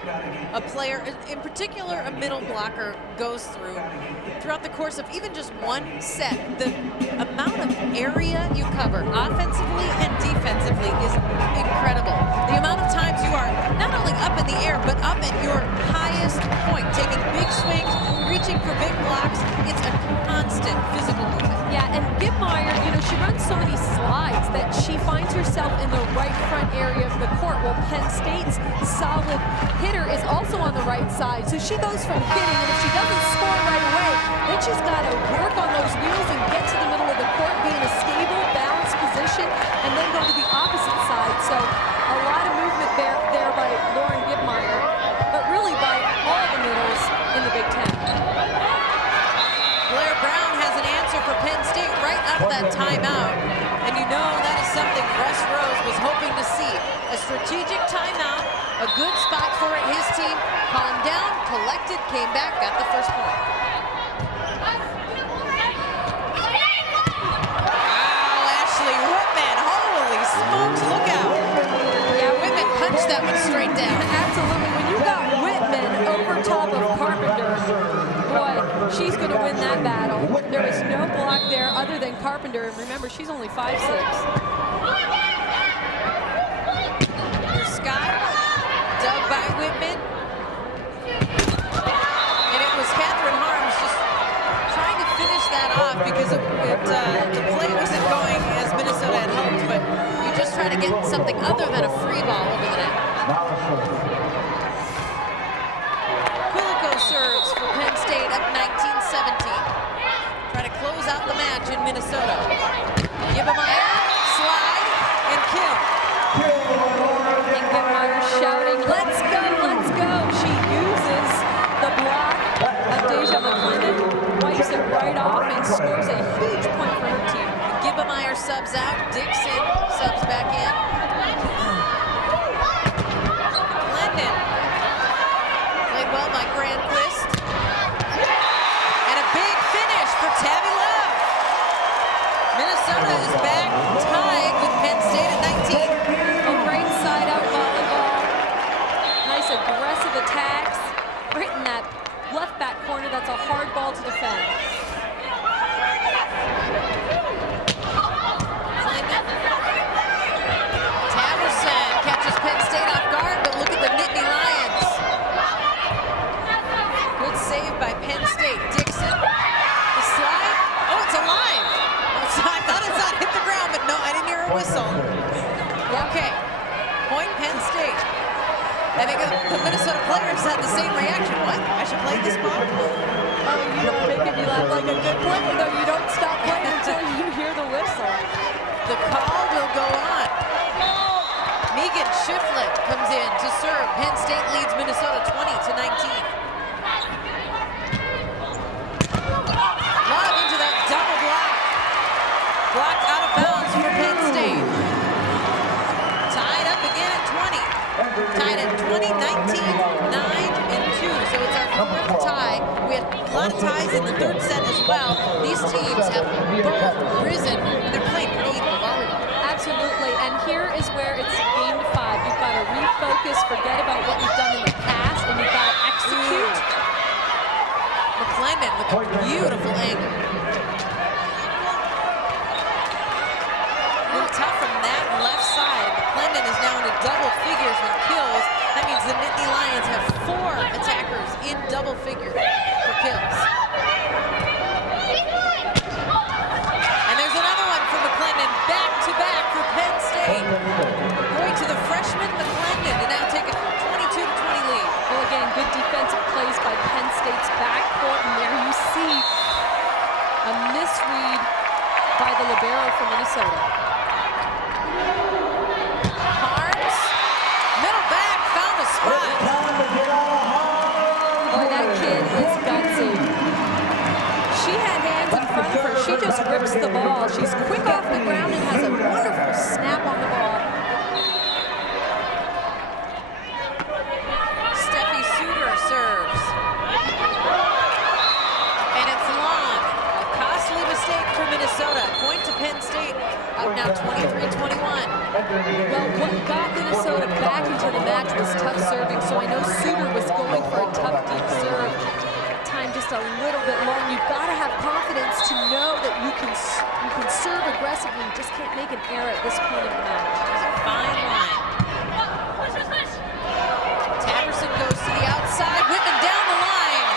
a player, in particular a middle blocker, goes through throughout the course of even just one set, the amount of area you cover offensively and defensively is incredible. The amount of times you are not only up in the air, but up at your highest point, taking big swings, reaching for big blocks. It's a constant physical movement. Yeah, and Gibmeyer, she runs so many slides that she finds herself in the right front area of the court, while Penn State's solid hitter is also on the right side. So she goes from hitting, and if she doesn't score right away, then she's got to work on those wheels and get to the middle of the court, be in a stable, balanced position, and then go to the opposite side. So a lot of movement there by Lauren Gibmeyer, but really by all the middles in the Big Ten. Blair Brown has an answer for Penn State right out of that timeout. And you know that is something Russ Rose was hoping to see. A strategic timeout, a good spot for it. His team calmed down, collected, came back, got the first point. Wow, Ashley Whitman, holy smokes, look out. Yeah, Whitman punched that one straight down. Absolutely, when you got Whitman over top of Carpenter, boy, she's going to win that battle. There was no block there other than Carpenter. And remember, she's only 5'6". Here's Scott, dug by Whitman. And it was Catherine Harms just trying to finish that off because the play wasn't going as Minnesota had hoped, but you just try to get something other than a free ball over the net. Serves for Penn State up 19-17. Try to close out the match in Minnesota. Gibbemeyer, slide, and kill. And Gibbemeyer shouting, let's go, let's go. She uses the block of Deja McClendon, wipes it right off, and scores a huge point for her team. Gibbemeyer subs out, Dixon subs back in. McClendon. Played well by Granquist. And a big finish for Tabby Love. Minnesota is back tied with Penn State at 19. A great side-out volleyball. Nice aggressive attacks. Right in that left back corner. That's a hard ball to defend. Taverson catches Penn State off guard, but look at the Nittany Lions. Good save by Penn State. Dixon, the slide. Oh, it's a I think the Minnesota players had the same reaction. What? I should play this ball? Oh, you are making me laugh like a good player, though. You don't stop playing until you hear the whistle. The call will go on. Megan Shiflett comes in to serve. Penn State leads Minnesota 20-19. Lob into that double block. Blocked out of bounds for Penn State. Tied up again at 20. Tied at 20, 19, 9, and 2. So it's our fourth tie. We had a lot of ties in the third set as well. These teams have both risen, and they're playing pretty equal volleyball. Absolutely, and here is where it's game 5. You've got to refocus, forget about what you've done in the past, and you've got to execute. McClendon with a beautiful angle. A little tough from that left side. McClendon is now into double figures with kills. That means the Nittany Lions have 4 attackers in double figures for kills. And there's another one for McClendon, back-to-back for Penn State. Going to the freshman McClendon to now take a 22-20 lead. Well, again, good defensive plays by Penn State's backcourt, and there you see a misread by the libero from Minnesota. Harms, middle back, found a spot. Boy, that kid is gutsy. She had hands in front of her. She just rips the ball. She's quick off the ground and has a wonderful snap on the ball. Steffi Suter serves. And it's long. A costly mistake for Minnesota. Point to Penn State. Up now 23-21. Well, what got Minnesota back into the match was tough serving, so I know Suter was going for a tough deep serve. Time just a little bit long. You've got to have confidence to know that you can serve aggressively. You just can't make an error at this point in the match. It's a fine line. Taverson goes to the outside. Whitman down the line.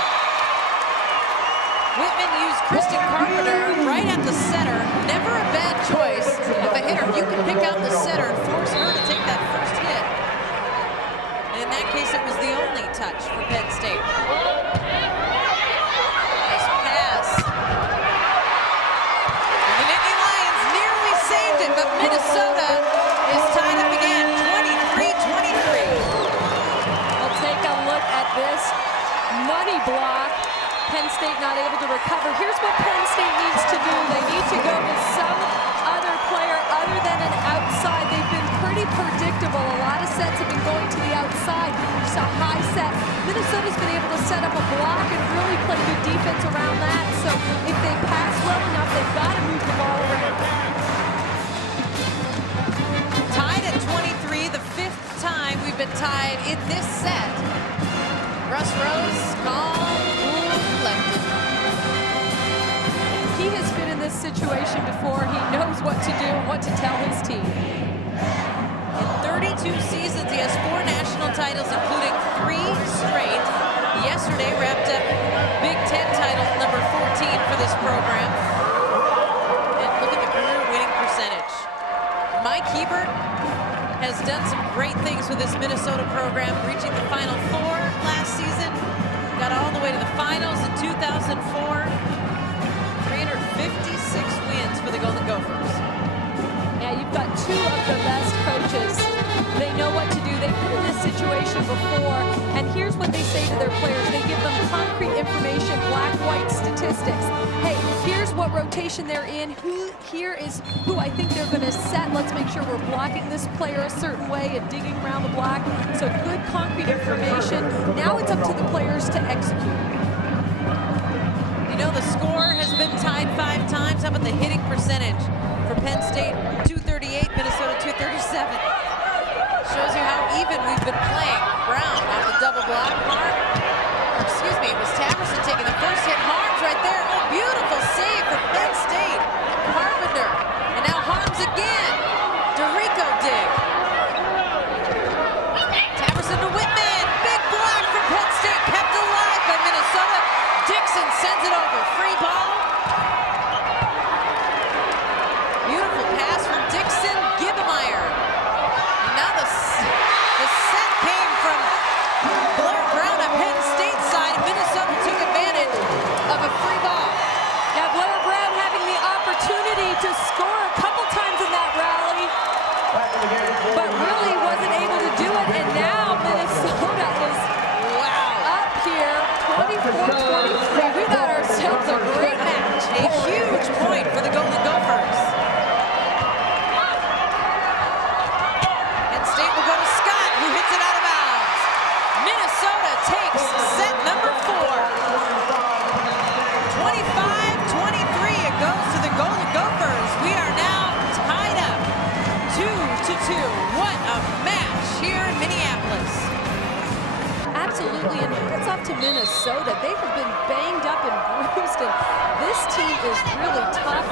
Whitman used Kristen Carpenter right at the setter. Never a bad choice of a hitter. You can pick out the setter and force her to take that first hit. And in that case, it was the only touch for Penn State. Nice pass. And the Nittany Lions nearly saved it, but Minnesota is tied up again, 23-23. We'll take a look at this money block. Penn State not able to recover. Here's what Penn State needs to do. They need to go with some other player other than an outside. They've been pretty predictable. A lot of sets have been going to the outside. Just a high set. Minnesota's been able to set up a block and really play good defense around that. So if they pass well enough, they've got to move the ball around. Tied at 23, the 5th time we've been tied in this set. Russ Rose, calm, cool, collected. He has been in this situation before. He knows what to do and what to tell his team. In 32 seasons, he has 4 national titles, including 3 straight. Yesterday wrapped up Big Ten title number 14 for this program. And look at the career winning percentage. Mike Hebert has done some great things with this Minnesota program, reaching the Final 4 last season. Got all the way to the finals in 2004. 356 wins for the Golden Gophers. Yeah, you've got 2 of the best coaches. They know what to do. They've been in this situation before. And here's what they say to their players. They give them concrete information, black, white statistics. Hey, here's what rotation they're in. Here is who I think they're going to set. Let's make sure we're blocking this player a certain way and digging around the block. So good concrete information. Now it's up to the players to execute. You know, the score has been tied 5 times. How about the hitting percentage for Penn State? 238, Minnesota 237. Shows you how even we've been playing. Brown off the double block. It was Taverson taking the first hit. Harms right there. Oh, beautiful save for Penn State. Carpenter. And now Harms again. DeRico dig. Taverson to Whitman. Big block for Penn State. Kept alive by Minnesota. Dixon sends it over. Free ball. Beautiful pass from Dixon. Gibbemeyer. And now the set came from 4:43. We got ourselves a great match. A huge point for the Golden Gophers. Penn State will go to Scott, who hits it out of bounds. Minnesota takes set number 4. 25-23, it goes to the Golden Gophers. We are now tied up 2-2. What a match here in Minneapolis. Absolutely, and hats off to Minnesota. They have been banged up and bruised, and this team is really tough.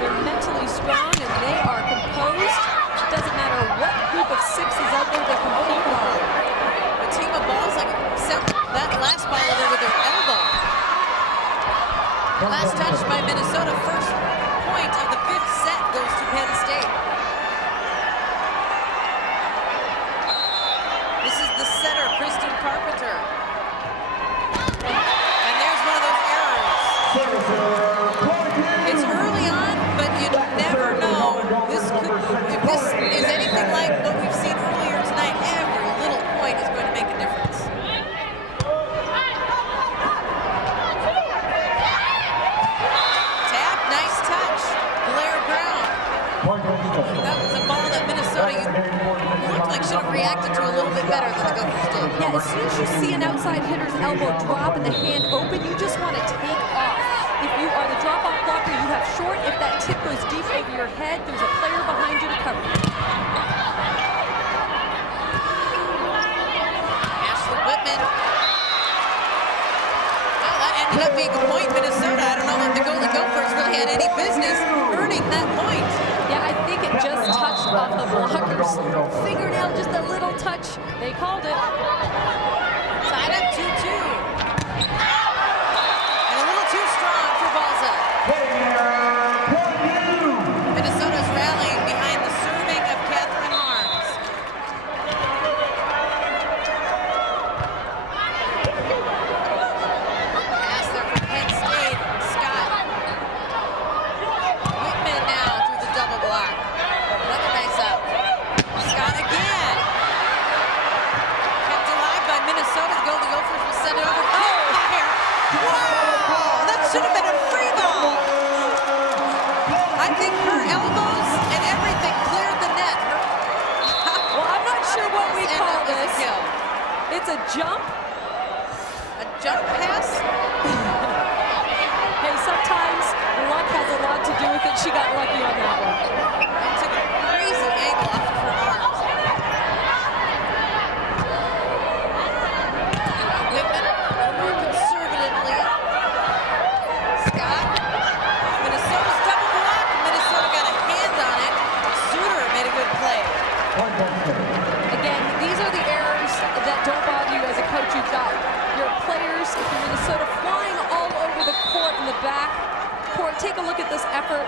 They're mentally strong, and they are composed. It doesn't matter what group of 6 is out there, they compete well. A team of balls like sent that last ball over with their elbow. Last touch by Minnesota. First point of the 5th set goes to Penn State. This is the setter, Kristen Carpenter. And there's one of those errors. It's early on, but you never know. If this is anything like what we've seen earlier tonight, every little point is going to make a difference. Tap, nice touch. Blair Brown. That was a ball that Minnesota looked like should have reacted to a little bit better than the Gophers did. Yeah, as soon as you see an outside hitter's elbow drop and the hand open, you just want to take off. If you are the drop-off blocker, you have short. If that tip goes deep over your head, there's a player behind you to cover you. Ashley Whitman. Well, that ended up being a point, Minnesota. I don't know if the Golden Gophers really had any business earning that point. Yeah, I think it just touched off the blocker's fingernail, just a little touch. They called it. Tied up 2-2. And a little too strong for Balza. Minnesota's rallying behind the serving of Catherine Harms. Pass there for Penn State. Scott. Whitman now through the double block. Another nice up. Scott again. Kept alive by Minnesota. The Golden Gophers will send it over. Oh, here. Wow! That should have been a free ball. I think her elbows and everything cleared the net. Well, I'm not sure what we call this. Kill. It's a jump. A jump pass? Hey, sometimes luck has a lot to do with it. She got lucky on that one. It took a crazy angle off of her arms. Whitman, more conservatively. Scott. Minnesota's double block. Minnesota got a hand on it. Suter made a good play. Again, these are the errors that don't bother you as a coach. You've got your players, if you're Minnesota, flying all over the court in the back court. Take a look at this effort.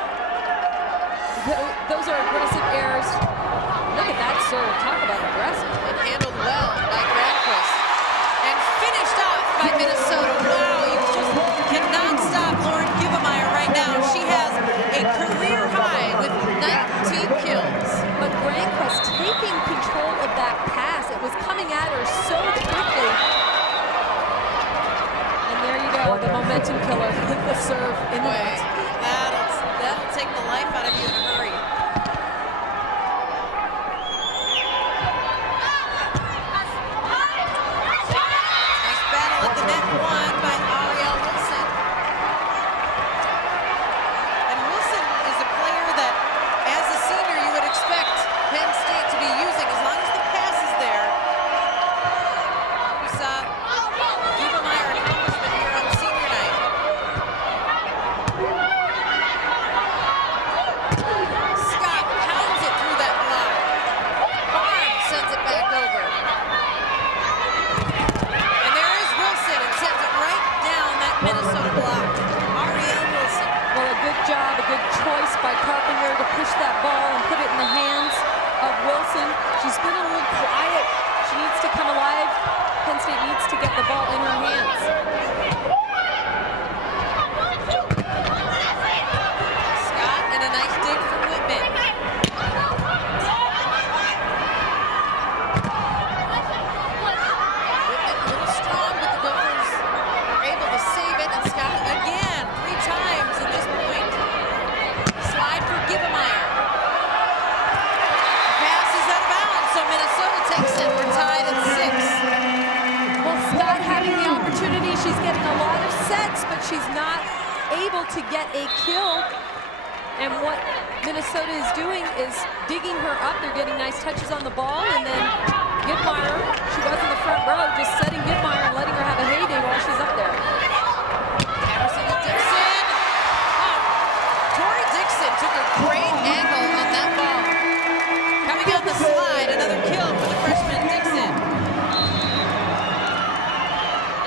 Those are aggressive errors. Look at that serve. Talk about aggressive. And handled well by Granquist. And finished off by Minnesota. Wow, you just cannot stop Lauren Gibemeyer right now. She has a career high with 19 kills. But Granquist taking control of that pass. It was coming at her so quickly. And there you go, the momentum killer with the serve in the net. That'll take the life out of you in a hurry. Nice battle at the net, won by Ariel Wilson. And Wilson is a player that, as a senior, you would expect Penn State to be using as long as the pass is there. We saw Gibemeyer accomplishment here on senior night. Scott pounds it through that block. Barnes sends it back over. And there is Wilson and sends it right down that Minnesota block. Ariel Wilson. Well, a good job, a good choice by Carpenter to push that ball and put it in the hands of Wilson. She's been a little quiet. She needs to come alive. Penn State needs to get the ball in her hands. Scott and a nice dig from Whitman. Whitman a little strong, but the Gophers are able to And Scott again, 3 times at this point. Slide for Gibbemeyer. Pass is out of bounds, so Minnesota takes it. We're tied at 6. Well, Scott having the opportunity. She's getting a lot of sets, but she's not able to get a kill. And what Minnesota is doing is digging her up. They're getting nice touches on the ball, and then Gibbemeyer, she was in the front row, just setting Gibbemeyer and letting her have a heyday while she's up there. Patterson to Dixon. Oh, Tori Dixon took a great angle on that ball. Coming on the slide, another kill for the freshman Dixon.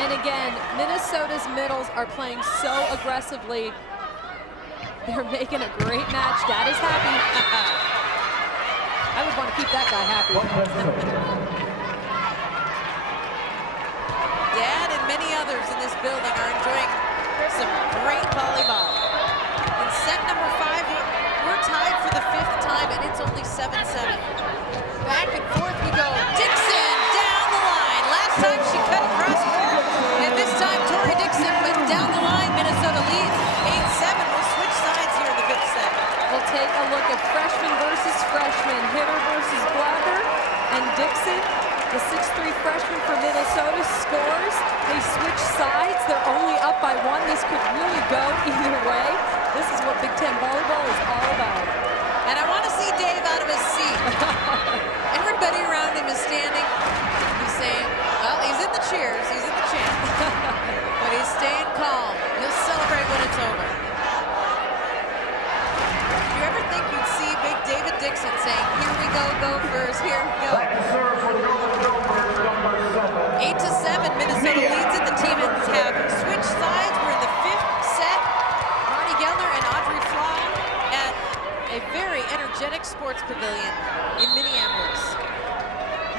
And again, Minnesota's middles are playing so aggressively. They're making a great match. Dad is happy. I would want to keep that guy happy. Dad and many others in this building are enjoying some great volleyball. In set number 5, we're tied for the 5th time, and it's only 7-7. Back and forth we go. Dixon down the line. Last time she cut across court, and this time Tori Dixon went down the line. Minnesota leads 8-7. We'll switch sides here in the 5th set. We'll take a look at freshman versus freshman, hitter versus blocker, and Dixon, the 6'3" freshman for Minnesota, scores. They switch sides. They're only up by 1. This could really go either way. This is what Big Ten volleyball is all about. And I want to see Dave out of his seat. Everybody around him is standing. He's saying, well, he's in the cheers, he's in the chant. But he's staying calm. He'll celebrate when it's over. Do you ever think you'd see big David Dixon saying, here we go, Gophers, here we go. 8-7, Minnesota leads it. The team have switched sides. We're in the 5th set. Marty Gellner and Audrey Flaw at a very energetic sports pavilion in Minneapolis.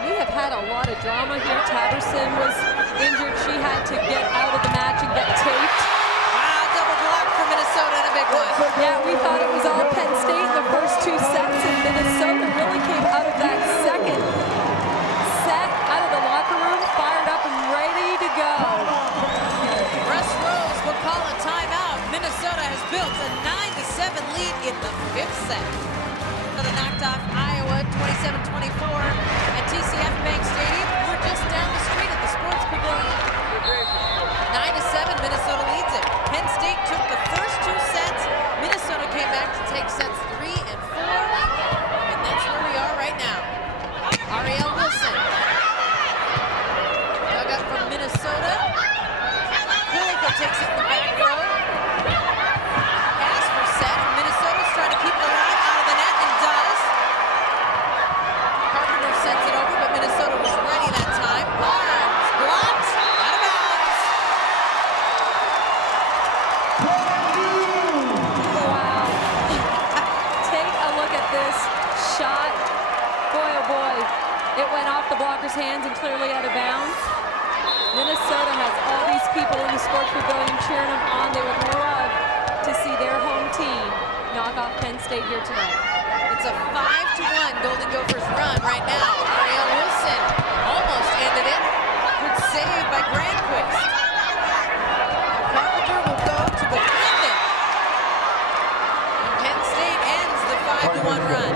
We have had a lot of drama here. Taberson was injured. She had to get out of the match and get taped. Wow, double block for Minnesota and a big one. Yeah, we thought it was all Penn State in the first 2 sets, and Minnesota really came out of that second set, out of the locker room, fired up and ready to go. Russ Rose will call a timeout. Minnesota has built a 9-7 lead in the 5th set. Minnesota knocked off Iowa 27-24 at TCF Bank Stadium. We're just down the street at the Sports Pavilion. 9-7, Minnesota leads it. Penn State took the first 2 sets. Minnesota came back to take sets 3 and 4. And that's where we are right now. Ariel Wilson. Dug up from Minnesota. Kuliko takes it in the back row. Pass for set. Minnesota's trying to keep it alive out of the net and does. Carpenter sends it over, but Minnesota was ready that time. Barnes blocked. Out of bounds. Wow. Take a look at this shot. Boy, oh boy. It went off the blocker's hands and clearly out of bounds. Minnesota has all these people in the sports pavilion cheering them on. They would love to see their home team knock off Penn State here tonight. It's a 5-1 Golden Gophers run right now. Ariel Wilson almost ended it. Good save by Grandquist. Carpenter will go to the Linden. And Penn State ends the 5-1 run.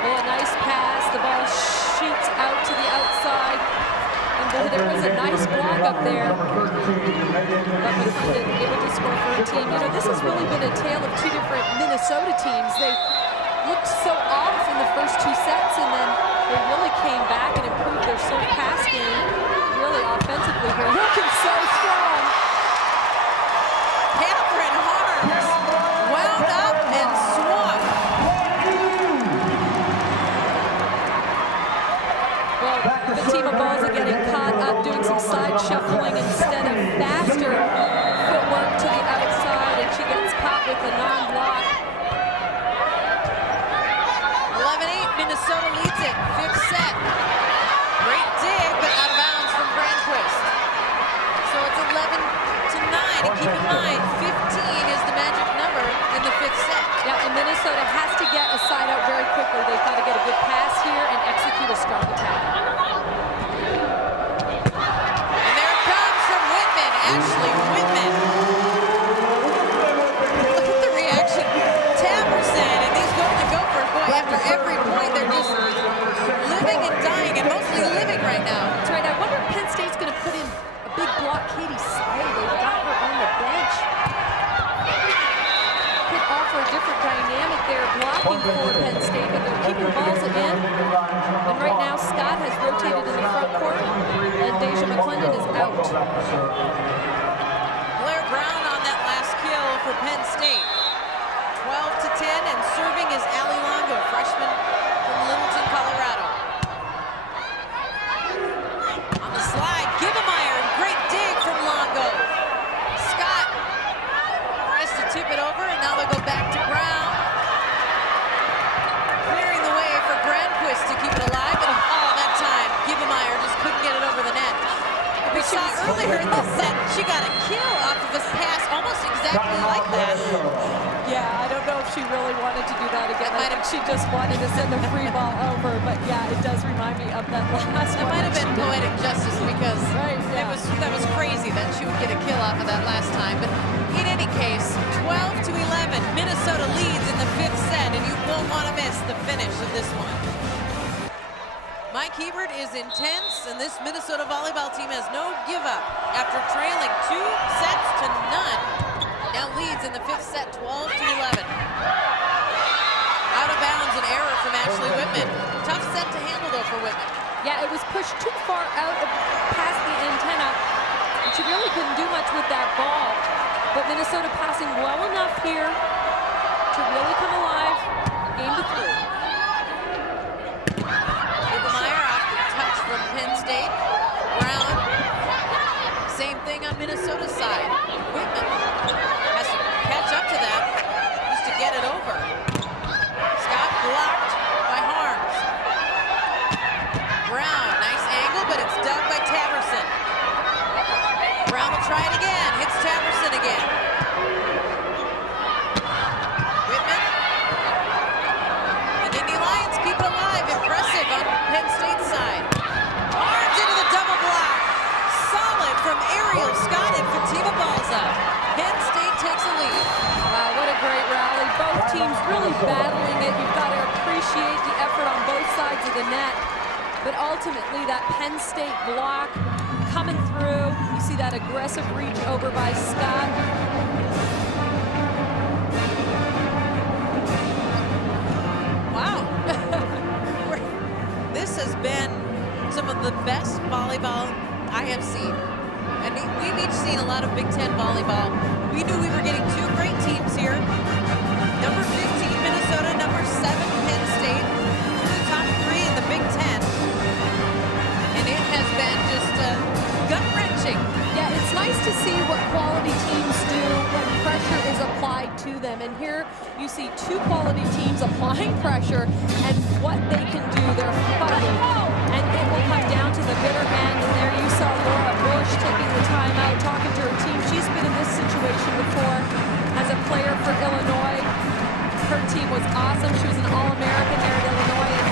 Well, a nice pass. The ball shoots out to the outside. And there was a nice block up there. But we couldn't able to score for a team. You know, this has really been a tale of 2 different Minnesota teams. They looked so off in the first 2 sets, and then they really came back and improved their serve pass game really offensively here. Looking so strong. Catherine Harms wound up and swung. Well, the team of balls are getting caught up doing some side shuffling instead of faster footwork to the outside, and she gets caught with a non-block. 11-8, Minnesota leads it. 5th set. Great dig, but out of bounds from Grandquist. So it's 11-9, and keep in mind, 15 is the magic number in the 5th set. Yeah, and Minnesota has to get a side out very quickly. They've got to get a good pass here and execute a strong attack. And there it comes from Whitman. attacking for Penn State, but they're keeping balls in. And right now, Scott has rotated in the front court, and Deja McClendon is out. Blair Brown on that last kill for Penn State. 12-10, and serving is Ali Longo, freshman from Littleton, Colorado. On the slide, Gibemeyer, great dig from Longo. Scott tries to tip it over, and now they'll go back to Brown. Clearing the way for Granquist to keep it alive, and that time, Gibemeyer just couldn't get it over the net. We saw earlier in the set, she got a kill off of a pass almost exactly like that. Yeah, I don't know if she really wanted to do that again. I think she just wanted to send the free ball over, but yeah, it does remind me of that last It one. might have been poetic justice because that was crazy that she would get a kill off of that last time. But in any case, 12-11, Minnesota leads in the 5th set, and you won't want to miss the finish of this one. Mike Hebert is intense, and this Minnesota volleyball team has no give up after trailing 2 sets to none. Now leads in the 5th set, 12-11. Out of bounds, an error from Ashley Whitman. Tough set to handle, though, for Whitman. Yeah, it was pushed too far out past the antenna. And she really couldn't do much with that ball. But Minnesota passing well enough here to really come alive. Game to 3. Gibemeyer off the touch from Penn State. Brown. Same thing on Minnesota's side. Whitman has to catch up to that just to get it over. Scott blocked by Harms. Brown, nice angle, but it's dug by Taverson. Brown will try it again, hits Taverson again. Whitman. The Nittany Lions keep it alive, impressive on Penn State's side. Harms into the double block. Solid from Ariel Scott and Fatima Balza. Penn State takes a lead. Wow, what a great rally. Both teams really battling it. You've got to appreciate the effort on both sides of the net. But ultimately, that Penn State block coming through. You see that aggressive reach over by Scott. Wow. This has been some of the best volleyball I have seen. And we've each seen a lot of Big Ten volleyball. We knew we were getting 2 great teams here. Number 15, Minnesota. Number 7, Penn State. The top 3 in the Big Ten. And it has been just gut-wrenching. Yeah, it's nice to see what quality teams do when pressure is applied to them. And here you see 2 quality teams applying pressure and what they can do. They're fighting. And it will come down to the bitter end. And there you saw Laura Bush taking the time out, talking to her team. She's been in this situation before as a player for Illinois. Her team was awesome. She was an All-American there at Illinois. And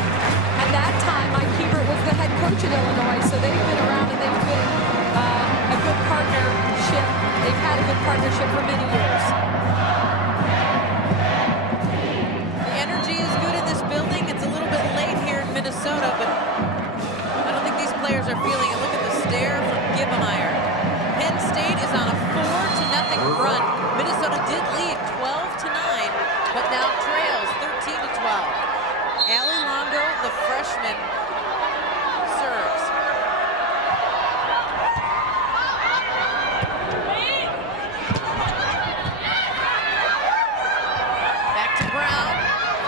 at that time, Mike Hebert was the head coach at Illinois. So they've been around and they've been a good partnership. They've had a good partnership for many years. The energy is good in this building. It's a little bit late here in Minnesota, but I don't think these players are feeling it. Look at the stare from Gibemeyer. Penn State is on a 4-0 run. Minnesota did lead 12-9, but now trails 13-12. Ali Longo, the freshman, serves. Back to Brown.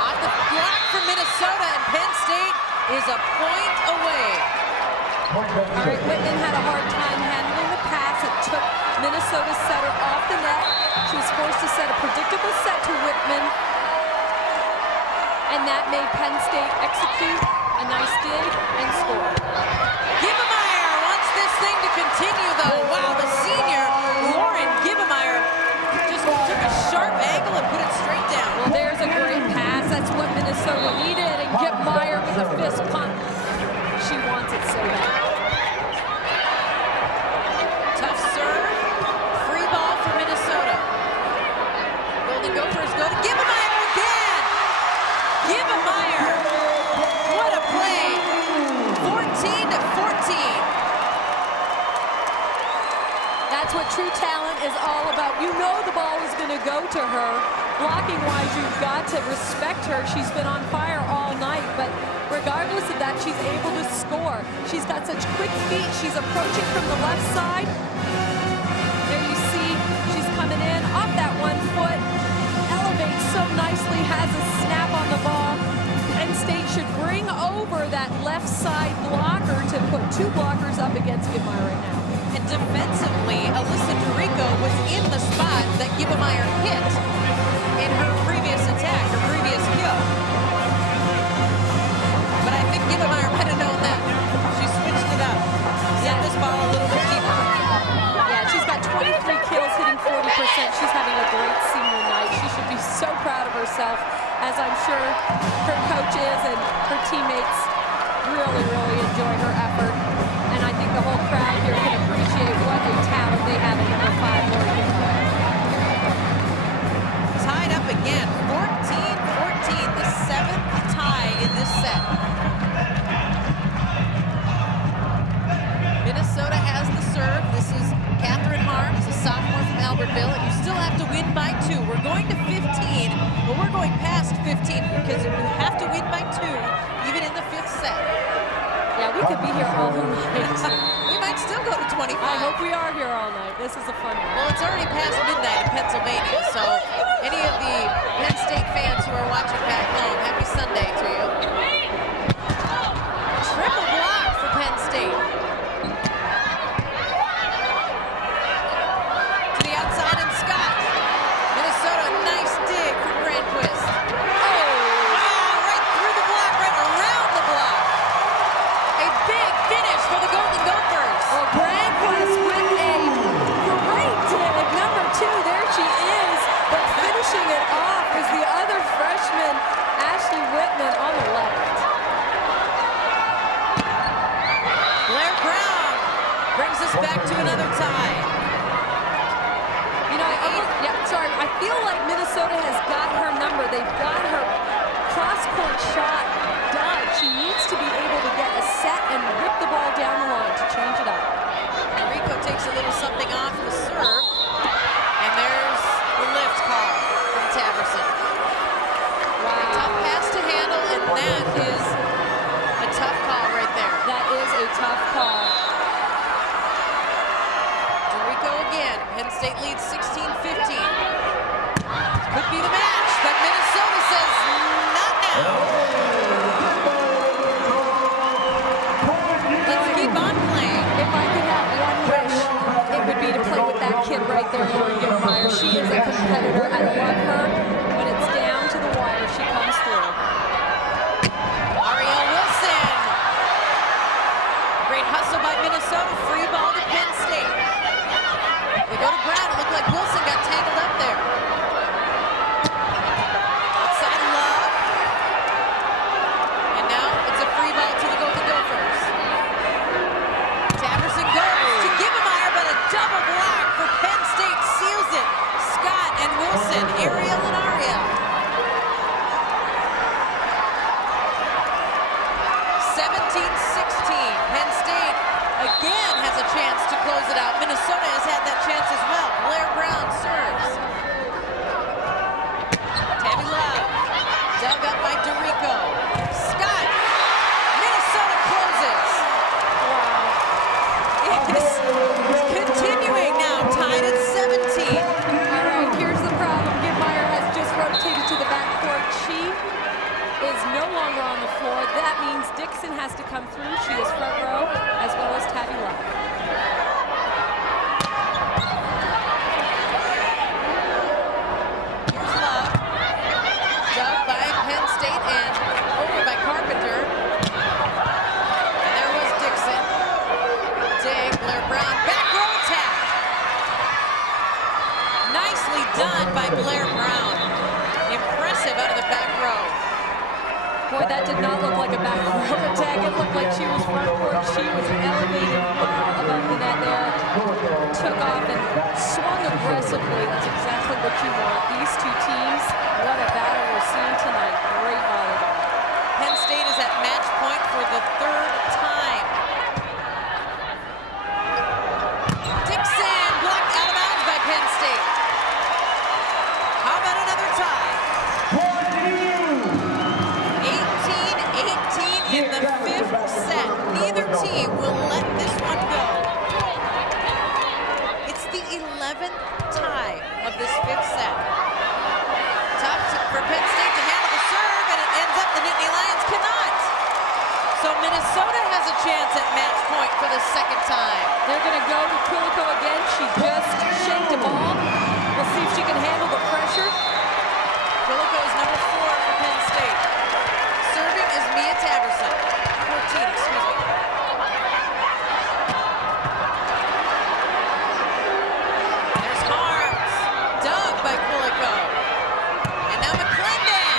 Off the block from Minnesota, and Penn State is a point away. All right, Whitman had a hard time handling the pass. It took Minnesota's setter off the net. She was forced to set a predictable set to Whitman. And that made Penn State execute a nice dig and score. Gibemeyer wants this thing to continue, though. Wow, the senior, Lauren Gibemeyer, just took a sharp angle and put it straight down. Well, there's a great pass. That's what Minnesota needed. And Gibemeyer with a fist pump. She wants it so bad. Tough serve. Free ball for Minnesota. Golden Gophers go to Gibemeyer again. Gibemeyer. What a play. 14-14. That's what true talent is all about. You know the ball is going to go to her. Blocking-wise, you've got to respect her. She's been on fire all night, but regardless of that, she's able to score. She's got such quick feet. She's approaching from the left side. There you see, she's coming in off that 1 foot, elevates so nicely, has a snap on the ball. Penn State should bring over that left side blocker to put 2 blockers up against Gibmeyer right now. And defensively, Alyssa Dorico was in the spot that Gibmeyer hit in her previous attack, her previous kill. But I think Gibmeyer might have known that. She switched it up. Sent this ball a little bit deeper. Yeah, she's got 23 kills, hitting 40%. She's having a great senior night. She should be so proud of herself, as I'm sure her coaches and her teammates really, really enjoy her effort. And I think the whole crowd here can appreciate what a talent they have at number 5, Lori Gibmeyer. Tied up again, 14-14, the 7th tie in this set. Minnesota has the serve. This is Catherine Harms, a sophomore from Albertville, and you still have to win by 2. We're going to 15, but we're going past 15 because you have to win by 2, even in the 5th set. Yeah, we could be here all night. We might still go to 25. I hope we are here all night. This is a fun one. Well, it's already past midnight in Pennsylvania, so any of the Penn State fans who are watching back home, happy Sunday to you. Triple block for Penn State. To the outside and Scott. Minnesota, nice dig from Grandquist. Oh, wow, right through the block, right around the block. A big finish for the Golden Gophers. Well, Grandquist with a great dig. Number 2, there she is. But finishing it off is the other freshman, Ashley Whitman, on the left. Blair Brown brings us back to another tie. You know, I feel like Minnesota has got her number. They've got her cross-court shot done. She needs to be able to get a set and rip the ball down the line to change it up. Rico takes a little something off the serve, and there's the lift call from Taverson. Wow. A tough pass to handle, and that is a tough call right there. That is a tough call. Rico again. Penn State leads 16-15. Could be the match, but Minnesota says not now. Let's keep on playing. If I could have one wish, it would be to play with that kid right there, Lori Gibmeyer. She is a competitor. I love her. When it's down to the wire, she comes through. Ariel Wilson. Great hustle by Minnesota. Free ball to Penn State. They go to Brown. It looked like Wilson got tangled up there. Outside Love. And now it's a free ball to the Golden Gophers. Taverson goes to Gibmeyer, but a double block for Penn State seals it. Scott and Wilson, Ariel and Ariel. 17-16. Penn State again has a chance to close it out. Minnesota has had that chance as well. Blair Brown serves. Tabby Love. Dug up by Dorico. Scott. Minnesota closes. Wow. It is continuing now, tied at 17. All right, here's the problem. Gibmeyer has just rotated to the backcourt. She is no longer on the floor. That means Dixon has to come through. She is front row, as well as Tabby Love. Here's Love. Dug by Penn State and over by Carpenter. And there was Dixon. Dig, Blair Brown, back row attack. Nicely done by Blair Brown. Impressive out of the back row. Boy, that did not look like a back row attack. It looked like she was front court. She was elevated well above the net there. Took off and swung aggressively. That's exactly what you want. These two teams, what a battle we're seeing tonight. Great volleyball. Penn State is at match point for the 3rd time. Dixon blocked out of bounds by Penn State. How about another tie? 11th tie of this 5th set. Tough for Penn State to handle the serve, and it ends up the Nittany Lions cannot. So Minnesota has a chance at match point for the 2nd time. They're going to go to Kuliko again. She just shaped a ball. We'll see if she can handle the pressure. Kuliko is number 4 for Penn State. Serving is Mia Taverson. 14, excuse me. There's Harms. Dug by Kuliko. And now McClendon.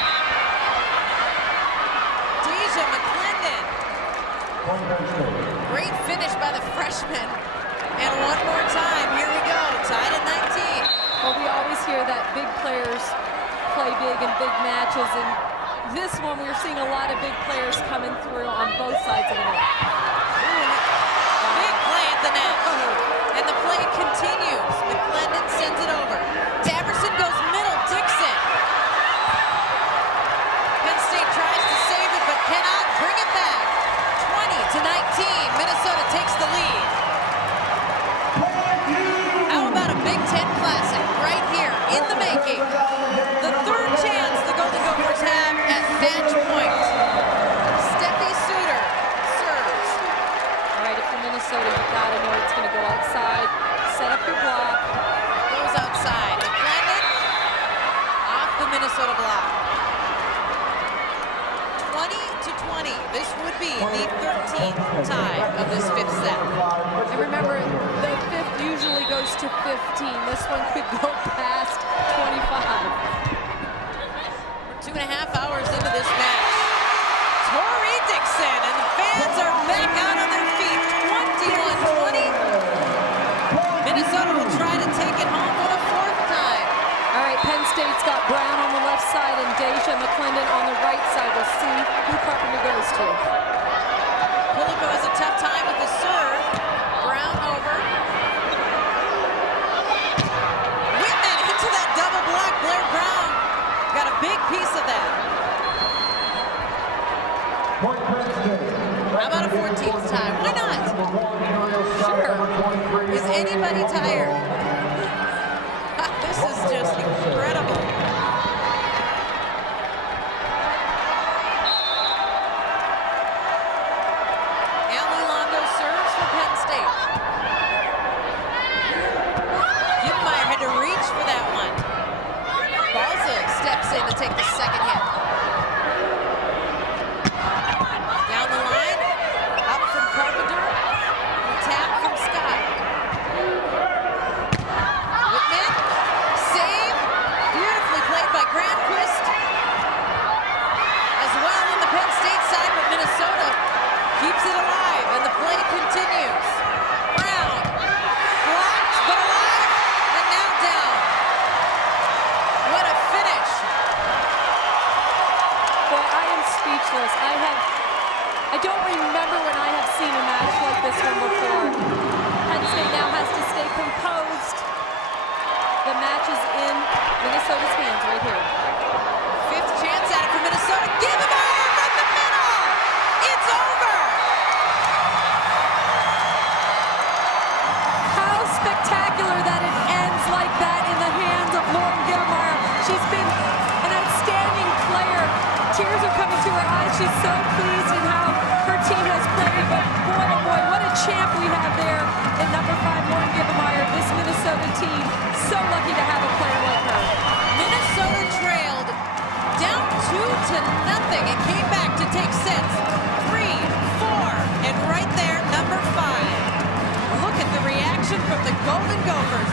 Deja McClendon. Great finish by the freshman. And one more time. Here we go. Tied at 19. Well, we always hear that big players play big in big matches, and this one we're seeing a lot of big players coming through on both sides of the net. Big play at the net. And the play continues. McClendon sends it over. Taverson goes middle. Dixon. Penn State tries to save it, but cannot bring it back. 20-19. Minnesota takes the lead. How about a Big Ten Classic right here in the making? The 3rd chance the Golden Gophers have at match point. Steffi Suter serves. All right, if you're Minnesota, you gotta know it's gonna go outside. Set up your block. Goes outside. McClendon off the Minnesota block. 20-20. This would be the 13th tie of this 5th set. And remember, the 5th usually goes to 15. This one could go past 25. We're 2.5 hours into this match. Tori Dixon, and the fans are back out on their feet. 21-20. Minnesota will try to take it home for the 4th time. All right, Penn State's got Brown on the left side and Deja McClendon on the right side. We'll see who Carpenter goes to. Kuliko has a tough time with the serve. Brown over. Whitman into that double block. Blair Brown got a big piece of that. How about a 14th time? Why not? Sure. Is anybody tired? This is just incredible. Allie Longo serves for Penn State. Gibbemeyer had to reach for that one. Balza steps in to take the 2nd hit. Down the line, up from Carpenter, and tap from Scott. Whitman, save, beautifully played by Granquist. As well on the Penn State side, but Minnesota keeps it alive, and the play continues. Brown, blocked, but alive, and now down. What a finish. Boy, I am speechless. I don't remember when I have seen a match like this one before. Penn State now has to stay composed. The match is in Minnesota's hands right here. 5th chance at it for Minnesota. Gibbemeyer from the middle. It's over. How spectacular that it ends like that in the hands of Lauren Gibbemeyer. She's been an outstanding player. Tears are coming to her eyes. She's so pleased in how her team has played. But boy, oh boy, what a champ we have there in number 5, Lauren Gibbemeyer. This Minnesota team, so lucky to have a player like her. Minnesota trailed down 2-0 and came back to take sets 3, 4, and right there, number 5. Look at the reaction from the Golden Gophers.